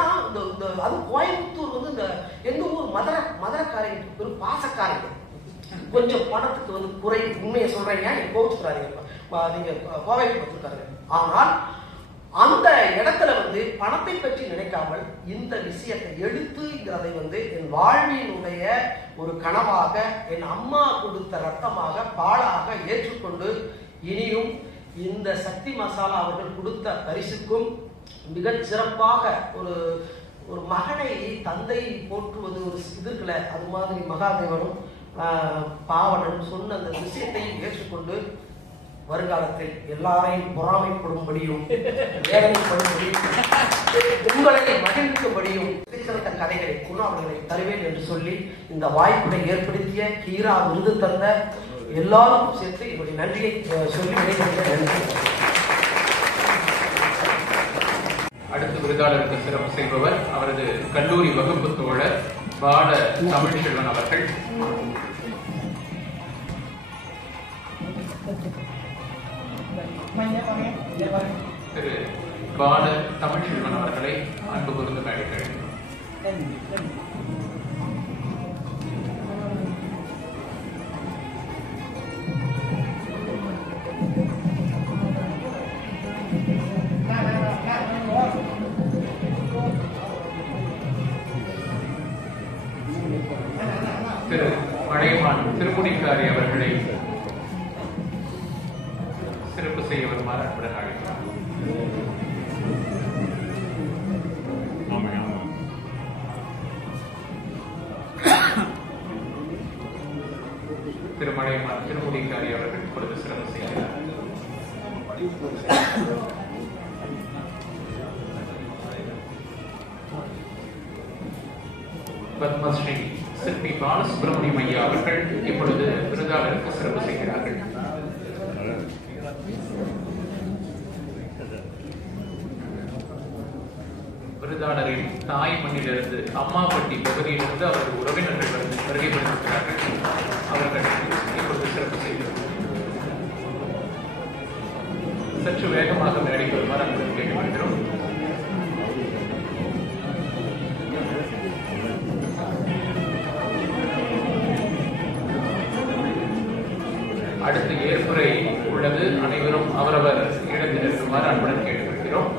அது கோயம்புத்தூர் இந்த எங்க ஊர் மதுரைக்காரங்க பெரும் பாசக்காரங்க. கொஞ்சம் பணத்துக்கு குறை, உண்மையை சொல்றீங்க, நீங்க கோவிச்சுக்கிறாங்க, நீங்க கோவைக்கு வந்துருக்காரு. ஆனால் அந்த இடத்துல பணத்தை பற்றி நினைக்காமல் இந்த விஷயத்தை எடுத்துங்கிறதை என் வாழ்வினுடைய ஒரு கனவாக, என் அம்மா கொடுத்த ரத்தமாக பாலாக ஏற்றுக்கொண்டு இனியும் இந்த சக்தி மசாலா அவர்கள் கொடுத்த பரிசுக்கும் மிகச் சிறப்பாக ஒரு மகனை தந்தை போற்றுவது ஒரு இதுக்குல அது மாதிரி மகாதேவனும் பாவனும் சொன்ன அந்த விஷயத்தையும் ஏற்றுக்கொண்டு வருங்காலத்தில் எல்லாரையும் பொறாமைப்படும்படியும் வேதனைப்படும்படியும் உங்களை மகிழ்க்கும்படியும் சிறந்த கதைகளை குணாவளை தருவேன் என்று சொல்லி இந்த வாய்ப்பை ஏற்படுத்திய கீரா விருது தந்த எல்லாருக்கும் சேர்த்து என்னுடைய நன்றியை சொல்லி விடைபெறுகிறேன். அடுத்த விருதாளருக்கு சிறப்பு செய்பவர் அவரது கல்லூரி வகுப்பு தோழர் பால தமிழ்செல்வன் அவர்கள். திரு பால தமிழ்செல்வன் அவர்களை அன்பு கூர்ந்து மேடைகள். திரு மலையமான் திருமுடிக்காரி அவர்களை சிறப்பு செய்ய வருமாறு அன்புடன் அழைக்கிறார். திரு மலையமான் திருமுடிக்காரி அவர்கள் இப்பொழுது சிறப்பு செய்கிறார். பத்மஸ்ரீ சிற்பி பாலசுப்ரமணியம் ஐயா அவர்கள் இப்பொழுது விருதாளருக்கு சிறப்பு செய்கிறார்கள். விருதாளரின் தாய் மண்ணிலிருந்து அம்மாப்பட்டி பகுதியிலிருந்து அவரது உறவினர்கள் வருகைப்படுத்திருக்கிறார்கள். அவர்கள் இப்பொழுது சிறப்பு செய்கிறார்கள். சற்று வேகமாக மேடைக்கு வருமாறு அன்புடன் கேட்டுக்கொள்கிறோம். அடுத்து ஏற்புரை உள்ளது. அனைவரும் அவரவர் இடத்தில் இருக்குமாறு அன்புடன் கேட்டுக்கொள்கிறோம்.